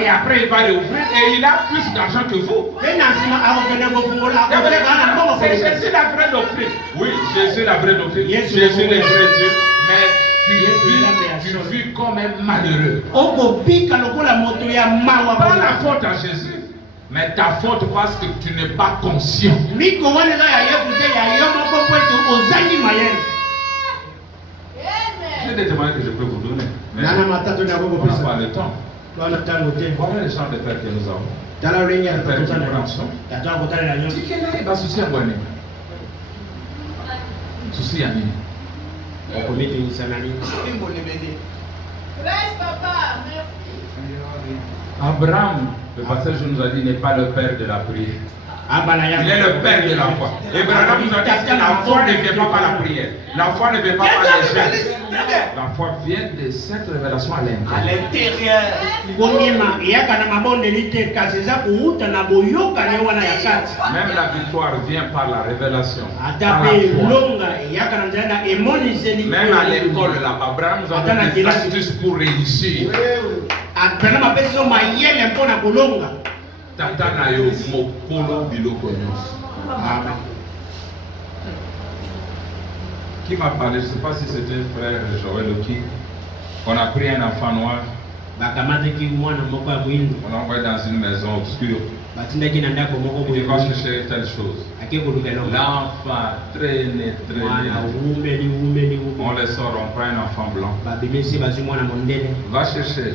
Et après il va réouvrir et il a plus d'argent que vous. C'est Jésus la vraie doctrine. Oui, Jésus la vraie doctrine. Jésus le vrai Dieu. Mais tu vis comme un malheureux. Pas la faute à Jésus. Mais ta faute parce que tu n'es pas conscient. J'ai des témoignages que je peux vous donner. Mais on n'a pas le temps. Voilà les chants de Père que nous avons. Père qui prend soin. Il va souci à Boigny. Souci à Nini. Abraham, le pasteur nous a dit, n'est pas le père de la prière. Il est le père de la foi. Et Branham nous a dit que la foi ne vient pas par la prière. La foi ne vient pas par les gestes. La foi vient de cette révélation à l'intérieur. Même la victoire vient par la révélation. Par la foi. Même à l'école là-bas, Branham nous a donné des astuces pour réussir. Tata na yo mokolo biloko nyonso. Qui m'a parlé, je ne sais pas si c'était frère Joël Oki. On a pris un enfant noir. On l'a envoyé dans une maison obscure. Il va chercher telle chose. L'enfant traîne. On le sort, on prend un enfant blanc. Va chercher.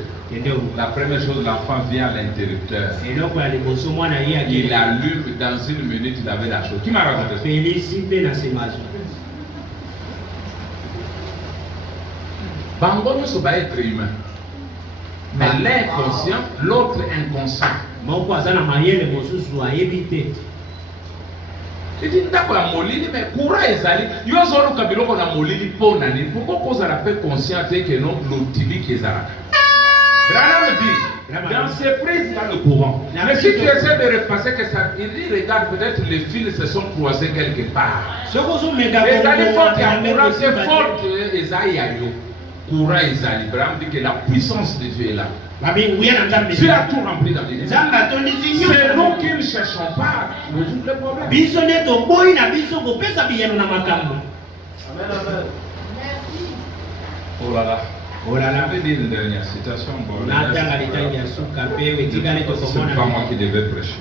La première chose, l'enfant vient à l'interrupteur. Il allume, dans une minute, il avait la chose. Qui m'a raconté ça? Bangono se va être humain. Mais l'inconscient, l'autre inconscient. Il dit ndako ya molili mais courant ezali yo zolo kabiloko na molili pona ni pourquoi cause la paix consciente que non l'utili qui ezala. Branham dit dans ces prises il y a le courant. Mais si tu essaies de repasser que ça il dit regarde peut-être les fils se sont croisés quelque part. Ezali forte ya courant c'est forte ezali ya yo. Courant ezali. Branham dit que la puissance de Dieu est là. Tu as tout rempli dans l'idée. C'est nous qui ne cherchons pas à résoudre le problème. Oh là là. Oh là là. Je vais dire une dernière citation. C'est pas moi qui devais prêcher.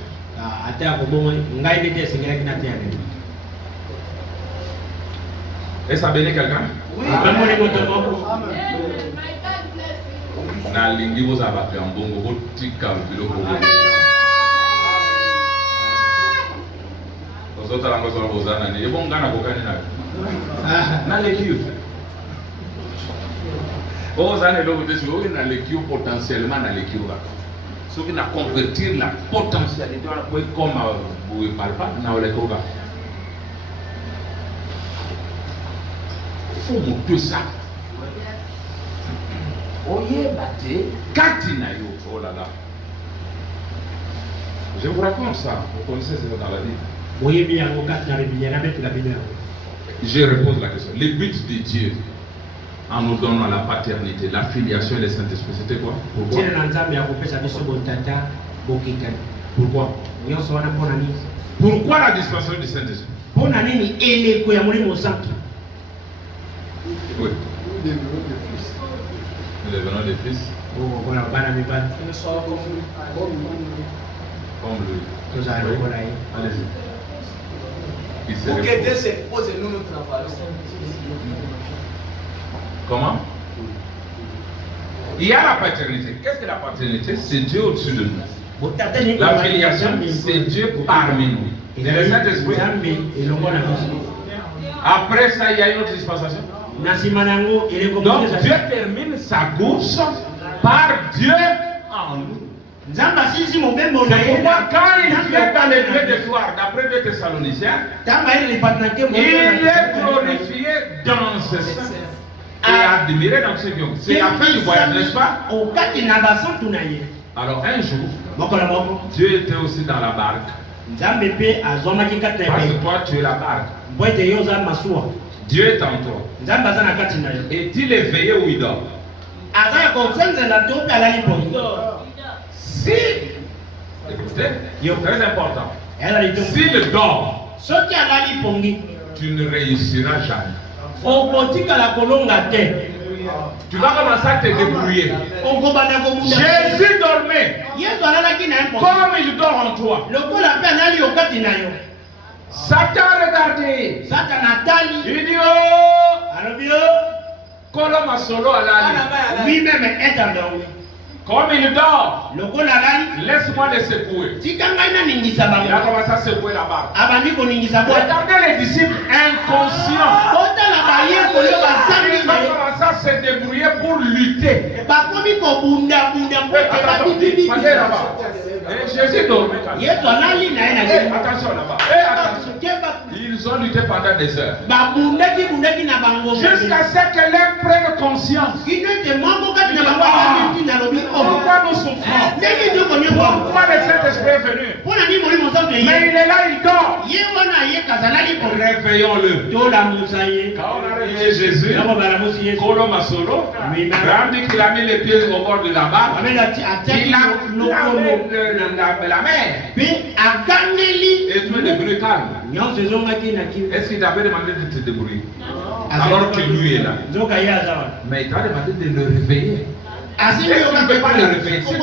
Est-ce que ça bénit quelqu'un? Oui. Na lingi vous avez fait un bon gros tika biloko bongo. Vous autres langues sont vos années. Et bon gana kokani na. Na l'équipe. Vos années là vous dites oui na l'équipe potentiellement na l'équipe là. Ce qui na convertir la potentialité on peut comme vous parle pas na l'équipe là. Il faut monter ça. Oh là là. Je vous raconte ça. Vous connaissez ça dans la vie. Je repose la question. Le but de Dieu en nous donnant la paternité, la filiation et le Saint-Esprit, c'était quoi? Pourquoi? Pourquoi la dispensation du Saint-Esprit? Oui. Nous devenons des fils. Comme lui. Allez-y. Pour que Dieu se pose et nous nous travaillons. Comment? Il y a la paternité. Qu'est-ce que la paternité? C'est Dieu au-dessus de nous. La filiation, c'est Dieu parmi nous. Et le Saint-Esprit. Après ça, il y a une autre dispensation. Donc Dieu termine sa course par Dieu en nous. C'est pourquoi quand il vient dans les lieux de gloire, d'après 2 Thessaloniciens, il est glorifié dans ce sens. Et admiré dans ce lieu. C'est la fin du voyage, n'est-ce pas? Alors un jour, Dieu était aussi dans la barque. Parce que toi tu es la barque. Dieu est en toi. Est-il éveillé ou il dort? Si, écoutez, très important. S'il dort, tu ne réussiras jamais. Tu vas commencer à te débrouiller. Jésus dormait. Comme il dort en toi. Satan regardé. Il dit oh, Koloma solo alali. Lui-même est endormi. Comme il dort, laisse-moi le secouer. Il a commencé à secouer la barre. Regardez les disciples inconscients. Ils ont commencé à se débrouiller pour lutter. Et Jésus dormait quand même. Attention là-bas. Attention. Ils ont lutté pendant des heures. Jusqu'à ce que l'un prenne conscience. Pourquoi nous souffrons? Pourquoi le Saint-Esprit est venu? Mais il est là, il dort. Réveillons-le. Quand on a réveillé Jésus, Kolo Masolo, Grandi qu'il a mis les pieds au bord de la barre, il a la mer. Et tu es devenu calme. Est-ce qu'il t'avait demandé de te débrouiller? Alors que lui est là. Mais il t'a demandé de le réveiller. Est-ce que tu ne peux pas le réveiller? Si tu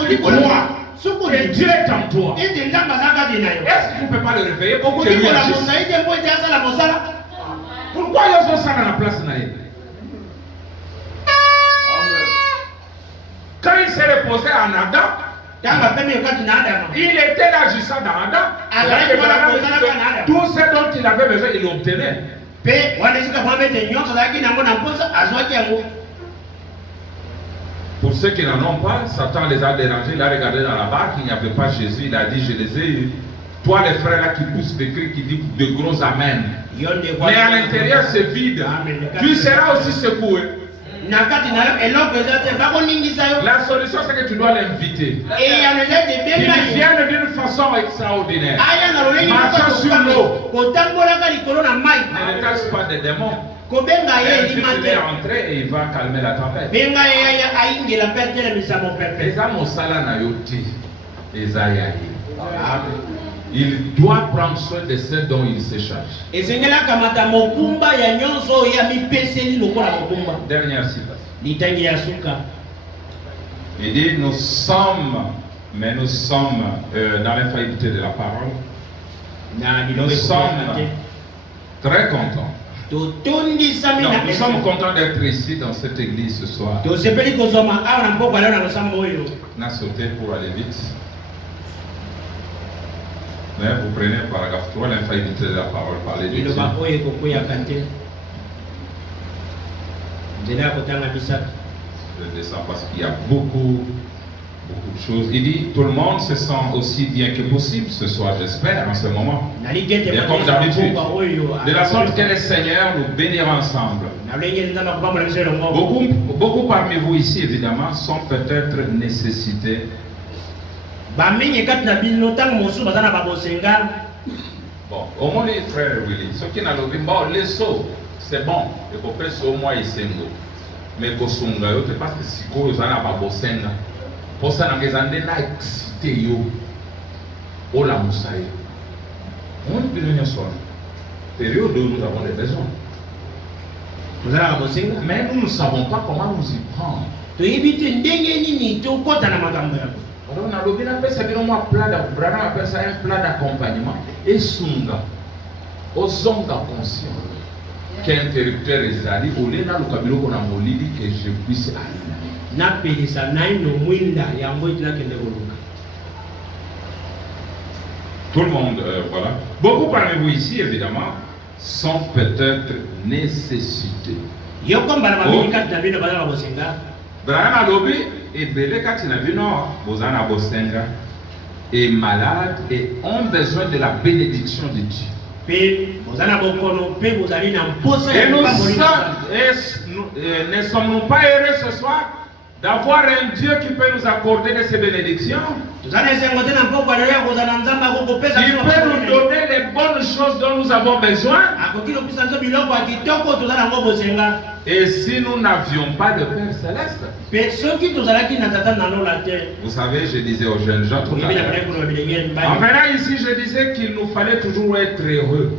crois que Dieu est en toi, est-ce que tu ne peux pas le réveiller pour que lui agisse? Pourquoi ils ont ça dans la place naïve? Quand il s'est reposé en Adam, il était là juste dans Adam. Tout ce dont il avait besoin, il l'obtenait. Pour ceux qui n'en ont pas, Satan les a dérangés, il a regardé dans la barque, il n'y avait pas Jésus, il a dit, je les ai eus. Toi les frères là qui poussent des cris, qui disent de gros amen. Mais à l'intérieur c'est vide. Tu seras aussi secoué. La solution c'est que tu dois l'inviter. Il vient d'une façon extraordinaire. Marchant sur l'eau. Ne casse pas des démons. Il est entré et il va calmer la tempête. Il doit prendre soin de ceux dont il se charge. Dernière citation. Il dit, nous sommes dans l'infaillibilité de la parole. Nous sommes très contents. Non, nous sommes contents d'être ici dans cette église ce soir. On a sauté pour aller vite. Mais vous prenez le paragraphe 3, l'infaillibilité de la parole, parler de Dieu. Je descends parce qu'il y a beaucoup de choses. Il dit, tout le monde se sent aussi bien que possible ce soir, j'espère, en ce moment. Et comme d'habitude, de la sorte que le Seigneur nous bénira ensemble. Beaucoup parmi vous ici, évidemment, sont peut-être nécessités. Bon, au moins les frères Willy, ceux qui n'ont pas les sauts, c'est bon, et qu'on peut au moins ici. Mais qu'on songa, parce que si vous avez pas bosenga, pour ça, nous avons excité yo, au la moussaï. On peut venir sur la période où nous avons des besoins. Mais nous ne savons pas comment nous y prendre. Alors, on a le bien appelé ça un plat d'accompagnement. Et sunga, aux ondes conscients, qu'interrupteur les alliés, au lieu de le cabilo qu'on a molidi, que je puisse aller. Tout le monde, voilà. Beaucoup parmi vous ici, évidemment, sont peut-être nécessités. Et malades et ont besoin de la bénédiction de Dieu. Et ne sommes-nous pas heureux ce soir d'avoir un Dieu qui peut nous accorder de ces bénédictions? Il peut nous donner les bonnes choses dont nous avons besoin. Et si nous n'avions pas de Père Céleste? Vous savez, je disais aux jeunes gens tout à l'heure. En venant ici, je disais qu'il nous fallait toujours être heureux.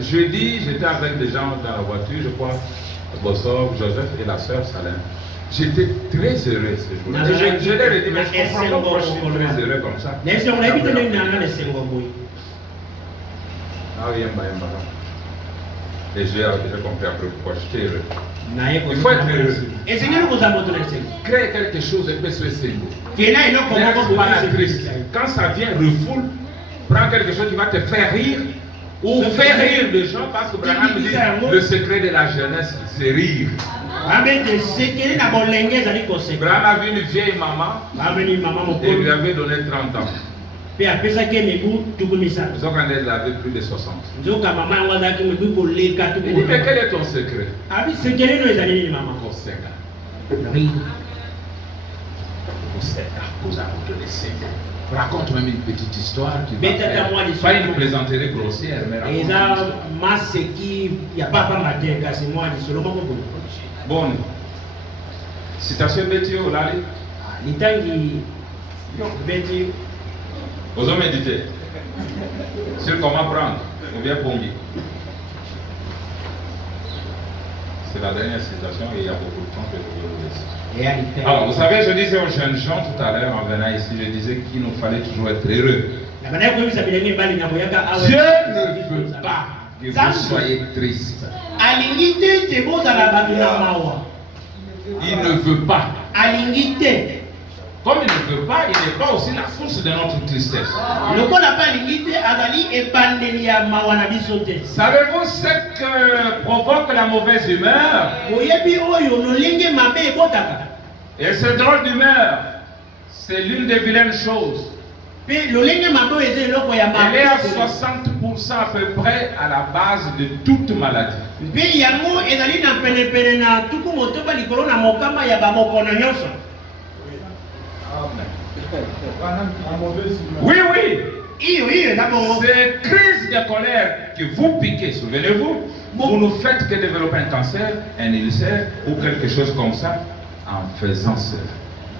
Jeudi, j'étais avec des gens dans la voiture, je crois, Bossov, Joseph et la sœur Salem. J'étais très heureux ce jour-là. Je leur ai dit, mais je comprends pas pourquoi je suis très heureux comme ça. Et j'ai compris après pourquoi j'étais heureux. Il faut être heureux. Créer quelque chose de peu quand ça vient, refoule, prends quelque chose qui va te faire rire ou faire rire les gens, parce que Branham dit le secret de la jeunesse, c'est rire. Abraham a vu une vieille maman et lui avait donné 30 ans. Sauf qu'elle avait plus de 60. Il dit, mais quel est ton secret? Raconte-moi une petite histoire. Pas une plaisanterie grossière, mais bon. Citation Betty Olali. Vous avez médité sur comment prendre ou bien pompier. C'est la dernière citation et il y a beaucoup de temps que je vais vous laisser. Alors, vous savez, je disais aux jeunes gens tout à l'heure en venant ici, je disais qu'il nous fallait toujours être heureux. Dieu ne veut pas que vous soyez triste. Il ne veut pas. Comme il ne veut pas, il n'est pas aussi la source de notre tristesse. Savez-vous ce que provoque la mauvaise humeur? Et ce drôle d'humeur, c'est l'une des vilaines choses. Elle est à 60% à peu près à la base de toute maladie. Oui, oui. Ces crises de colère que vous piquez, souvenez-vous, vous ne faites que développer un cancer, un ulcère ou quelque chose comme ça en faisant cela.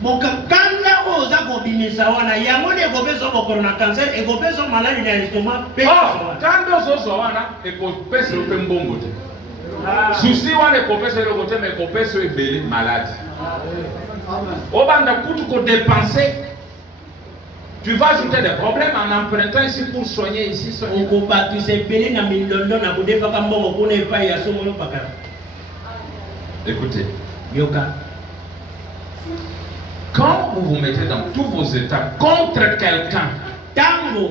Oh, souci wana ekopesa le côté mais ekopesa ebele malade. Obanda kutu ko dépenser. Tu vas ajouter des problèmes en empruntant ici pour soigner ici. Écoutez. Quand vous vous mettez dans tous vos états contre quelqu'un, en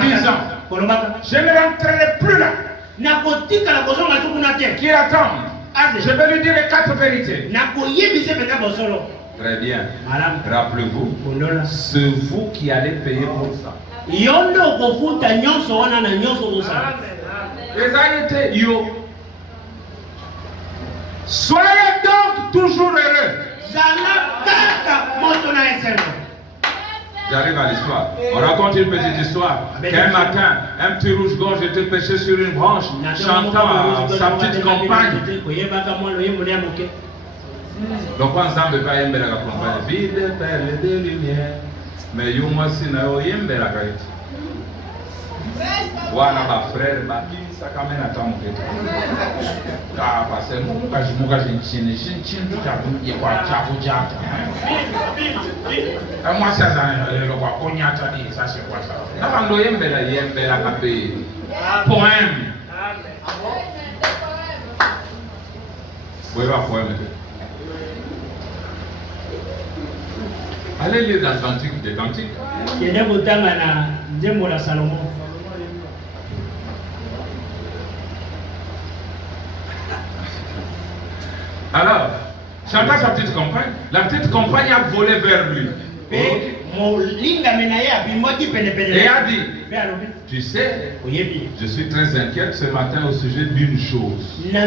disant, je ne rentrerai plus là, qui attend, je vais lui dire les 4 vérités. Très bien. Rappelez-vous, c'est vous qui allez payer pour ça. Les années yo. Soyez donc toujours heureux. J'arrive à l'histoire. On raconte une petite histoire. Qu'un matin, un petit rouge-gorge était pêché sur une branche, chantant sa petite compagne. Donc, ensemble, pas y la campagne. Vide, perle de lumière. Mais yo, moi, si na yo, yembe la gaïte. Wana ba frère, ba kini sakamena tamu ketu. Ah, parce que muka jinchini tu kwa chafu jata. Moi ça ça le kwa konyata ni ça c'est quoi ça. Na bando yembe la kape. Poème. Oui, va poème. Allez lire dans l'Antique des Cantiques. Alors, chantant sa petite compagne, la petite compagne a volé vers lui. Et a dit, tu sais, je suis très inquiète ce matin au sujet d'une chose. Les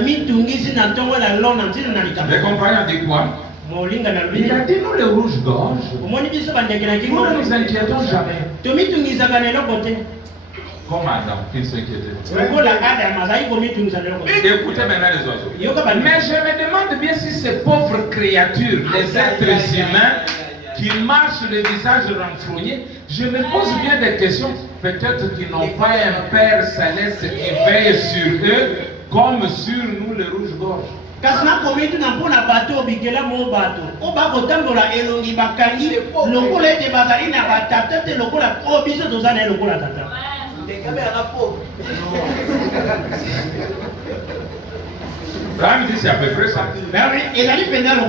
compagnons ont dit quoi? Il a dit, nous les rouges-gorges, nous ne nous inquiétons jamais. Comme Adam, qui s'inquiétait. Écoutez maintenant les oiseaux. Mais je me demande bien si ces pauvres créatures, les êtres humains, qui marchent le visage renfrogné, je me pose bien des questions. Peut-être qu'ils n'ont pas un Père céleste qui veille sur eux, comme sur nous les rouges-gorges. C'est à peu près ça. Vous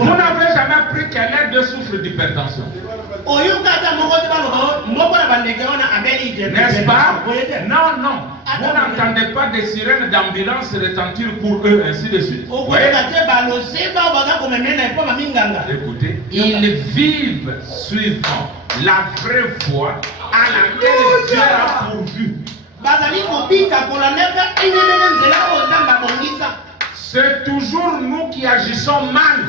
n'avez jamais appris qu'un aide souffre d'hypertension. N'est-ce pas? Non, non. Vous n'entendez pas des sirènes d'ambulance retentir pour eux, ainsi de suite. Écoutez, ils vivent suivant la vraie voie à laquelle Dieu a pourvu. C'est toujours nous qui agissons mal.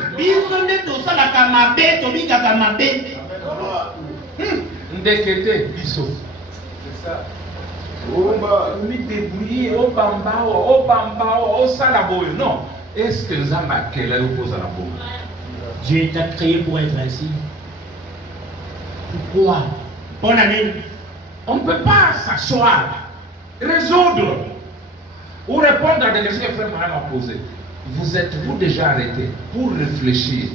Ndekete biso. C'est ça. Mi débrouiller au bambao, au salabo. Non. Est-ce que Nzamba Kela oppose à la boue? Dieu t'a créé pour être ainsi. Pourquoi? Bonne année. On ne peut pas s'asseoir, résoudre ou répondre à des questions que frère Mariam a posées. Vous êtes-vous déjà arrêté pour réfléchir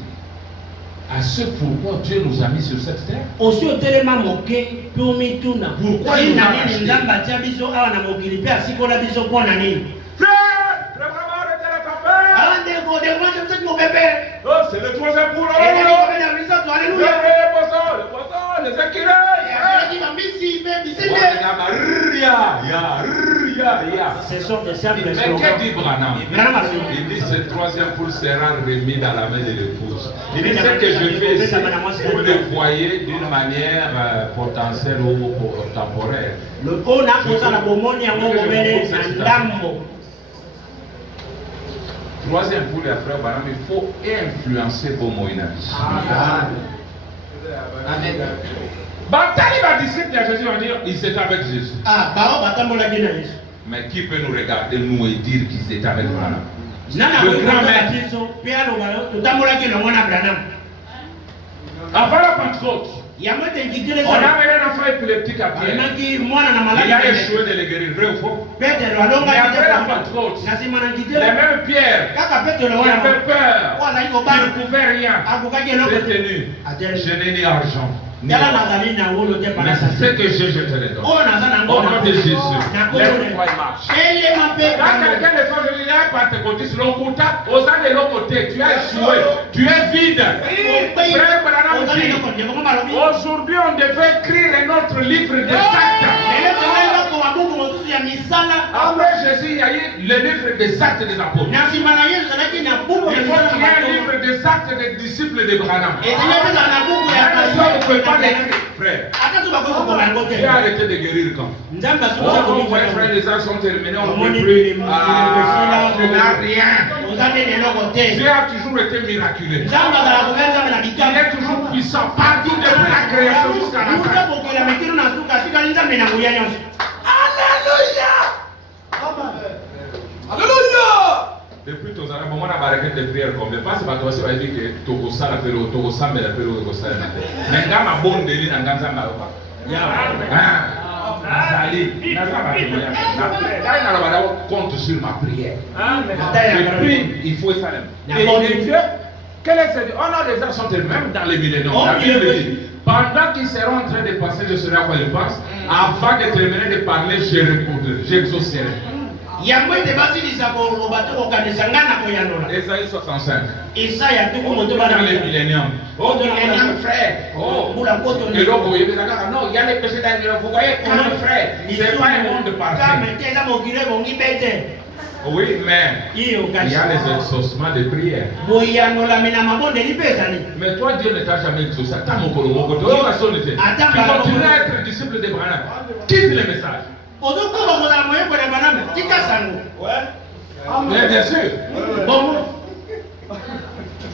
à ce pourquoi Dieu nous a mis sur cette terre? Aussi au téléma moqué pour me tourner. Pourquoi il nous a acheté? Frère, oh, c'est le troisième pour les ce sont des simples mais qu'est-ce dit Branham? Il dit ce troisième poule sera remis dans la main de l'épouse. Il dit ce que je fais ici, vous le voyez d'une manière potentielle ou temporaire. Troisième pour les frères Branham, il faut influencer vos moyens. Amen. Bataille va disciple de Jésus va dire ils étaient avec Jésus. Mais qui peut nous regarder nous et dire qu'ils étaient avec Branham? Le grand maître. Avant la Pentecôte, on a amené un enfant épileptique à Pierre. Il a échoué de le guérir, vrai ou faux? Mais après la Pentecôte, les mêmes Pierre qui avait peur, qui ne pouvait rien, s'est tenu. Je n'ai ni argent. Mais ce que j'ai, je te le donne. Au nom de Jésus, lève-toi et marche. Quand quelqu'un ne fait rien, pentecôtiste, l'on coûte aux uns de l'autre côté, tu as échoué, tu es vide. Frère Branham dit, aujourd'hui on devait écrire un autre livre de actes. Après Jésus, il y a eu le livre des actes des apôtres. Il faut qu'il y ait un livre des actes des disciples de Branham. On ne peut pas l'écrire, frère. Tu as arrêté de guérir quand? Vous voyez, frère, les actes sont terminés, on ne peut plus. Tu n'as rien. Dieu a toujours été miraculeux. Il est toujours puissant, partout depuis la création jusqu'à la fin. Alléluia! Alléluia! Depuis tous les ans, on a arrêté de prière combien? Parce que toi, ça veut dire que Togo ça la période, Togo ça mais la période Togo ça. Mais quand ma bonne délit dans Ganza Maroka. Zali, compte sur ma prière. Je prie, il faut ça. Et Dieu, quel est ce Dieu? On a les gens sont même dans les millénaires. La Bible dit, pendant qu'ils seront en train de passer, je serai à quoi ils pensent. Avant de terminer de parler, je répondrai, j'exaucerai. Ésaïe 65. Dans les milléniums. Oh, frère. Oh, et donc, non, il y a les péchés d'ailleurs. Vous voyez, quand même, frère, c'est pas un monde parfait. Oui, mais il y a les exaucements de prière. Mais toi, Dieu ne t'a jamais exaucé. Tu continues à être disciple de Branham. Quitte le message. Mais bien sûr.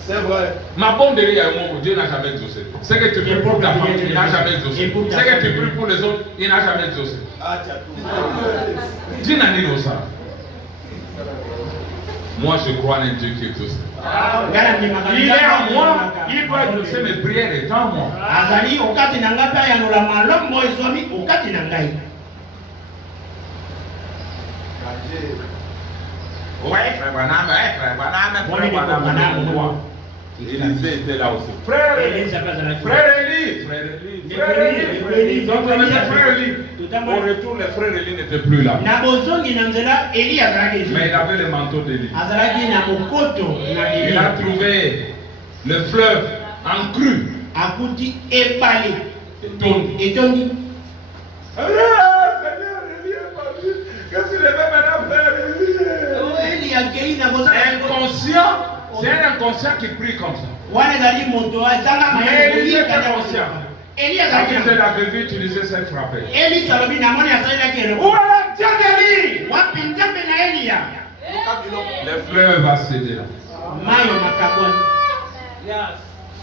C'est vrai. Ma bonne délit à moi, Dieu n'a jamais exaucé. C'est que tu pries pour ta famille, il n'a jamais exaucé. C'est que tu pries pour les autres, il n'a jamais exaucé. Dieu n'a ni ça. Moi, je crois en un Dieu qui exauce. Il est en moi, il doit exaucer mes prières étant en moi. Ouais, frère Branham, Élisée était là aussi. Frère Élie. Au retour, les frères Élie n'étaient plus là. Mais il avait le manteau d'Élie. Il a trouvé le fleuve en crue. inconscient, c'est un inconscient qui prie comme ça. Mais Élie était conscient. Quand je l'avais vu utiliser cette frappe. Où est le Dieu d'Élie? Le fleuve va céder là.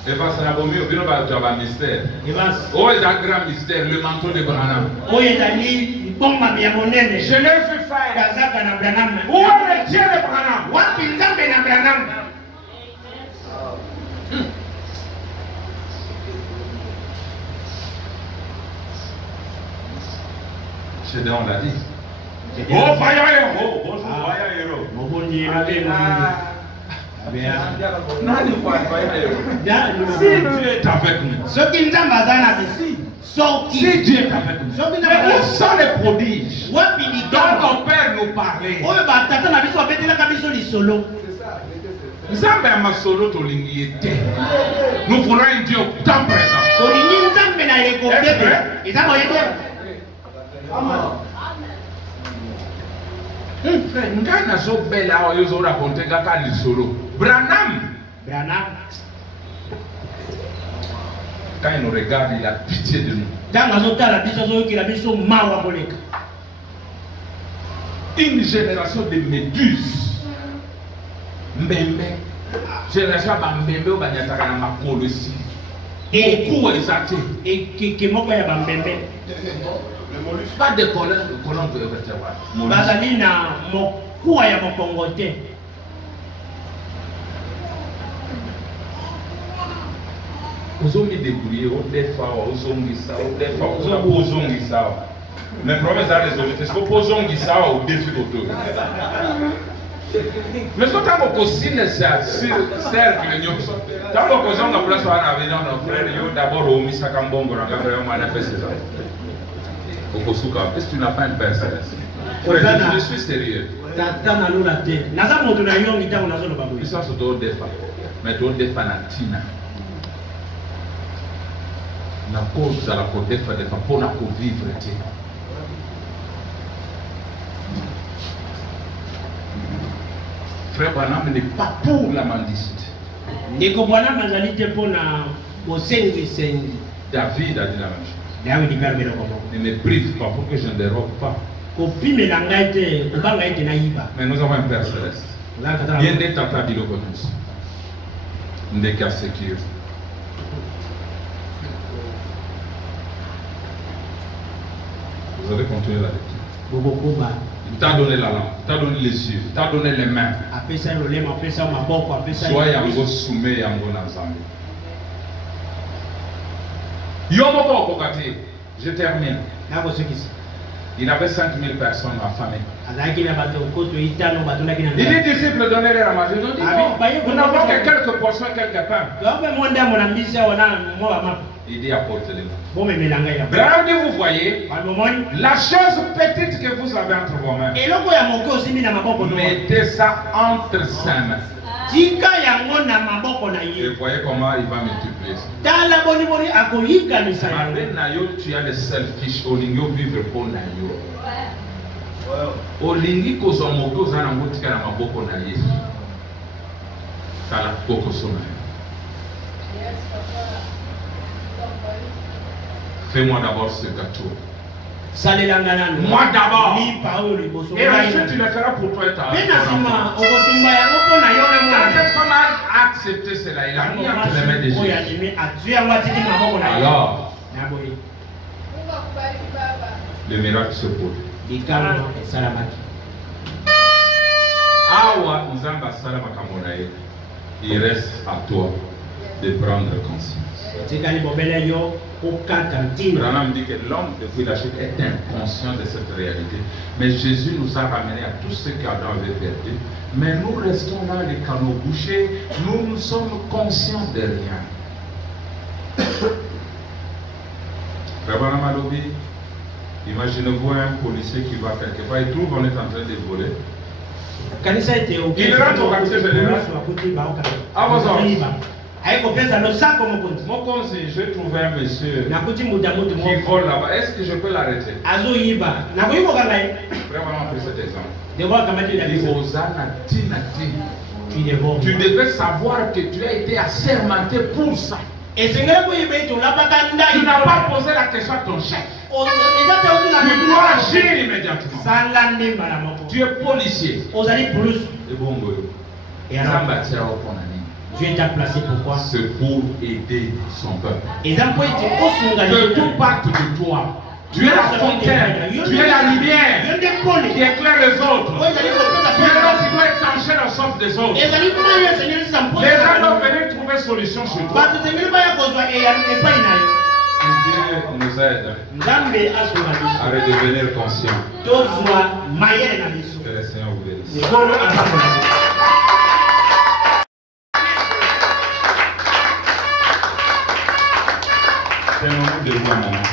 Et parce que la mystère. Oh, il y a un grand mystère, le manteau de Branham. Je l'ai vu faire. Où est le Dieu de Branham? Gédéon l'a dit. Oh, vaillant héros. Bonjour, vaillant héros. Si Dieu est avec nous. Si Dieu est avec nous. Mais où sont les prodiges dont ton père nous parlait? Nous voulons un Dieu temps présent. Branham, quand il nous regarde, il a pitié de nous. Une génération de méduses. Mbembe. Génération de Mbembe au Banyataka na makolo ici. Beaucoup exalté. Et qui m'a pas Mbembe. Pas de colonne vertébrale. Bazalina mokuwa ya mokongote. Ozongi débrouiller, on défa, ozongi ça, ozongi ça. Mais problème c'est les autres. Est-ce que ozongi ça au défi autour? Mais ce temps qu'on signe c'est cercle nyonso. Tant qu'on zonga place on avait dans nos frères yo d'abord au misakambongo na gafere on a fait ça. Est-ce que tu n'as pas une père céleste? Je suis sérieux. Ça se doit défendre. Mais doit défendre la tina. La cause à la côte défendre pour la vivre. Frère Branham n'est pas pour la mendicité. David a dit la même chose. Ne me prive pas pour que je ne dérobe pas. Mais nous avons un Père céleste. Bien des tatas dit le bonus. Des cas sécures. Vous allez continuer la lecture. Il t'a donné la langue, il t'a donné les yeux, il t'a donné les mains. Sois yango soumet yango nazambi. Je termine. Il avait 5000 personnes affamées. Il est disciple de donner à manger. Nous n'avons que quelques portions, quelques pains. Il dit apportez-les. Regardez, vous voyez, la chose petite que vous avez entre vos mains, mettez ça entre ses mains. Et voyez comment il va multiplier ça. Tu as les selfish, Olingo vivre pour Nayo. Olingi Kozomoko Zanamotika Namaboko Naye. Kala Boko Sona. Fais-moi d'abord ce gâteau. Moi d'abord. Et ensuite tu le feras pour toi et ta femme. Quand cette femme a accepté cela, il a mis entre les mains de Jésus. Alors, le miracle se pose. Awa Nzamba Salama Kamonae, il reste à toi de prendre conscience. Branham dit que l'homme depuis la chute est inconscient de cette réalité. Mais Jésus nous a ramenés à tout ce qu'Adam avait perdu. Mais nous restons là, les canaux bouchés. Nous sommes conscients de rien. Branham a dit, imaginez-vous un policier qui va quelque part, il trouve qu'on est en train de voler. Il rentre au quartier général. À vos ordres. Mon conseil, j'ai trouvé un monsieur qui vole là-bas. Est-ce que je peux l'arrêter? Vraiment pris cet exemple. Il faut Tu devais savoir que tu as été assermenté pour ça. Tu n'as pas posé la question à ton chef. Tu dois agir immédiatement. Tu es policier. Et bon, Dieu t'a placé pourquoi? C'est pour aider son peuple. Que tout parte de toi. Tu es la fontaine, tu es la lumière qui éclaire les autres. Tu es là qui doit étancher la soif des autres. Les gens doivent venir trouver solution chez toi. Dieu nous aide à redevenir conscients. Que le Seigneur vous bénisse. C'est un moment de voir, maman.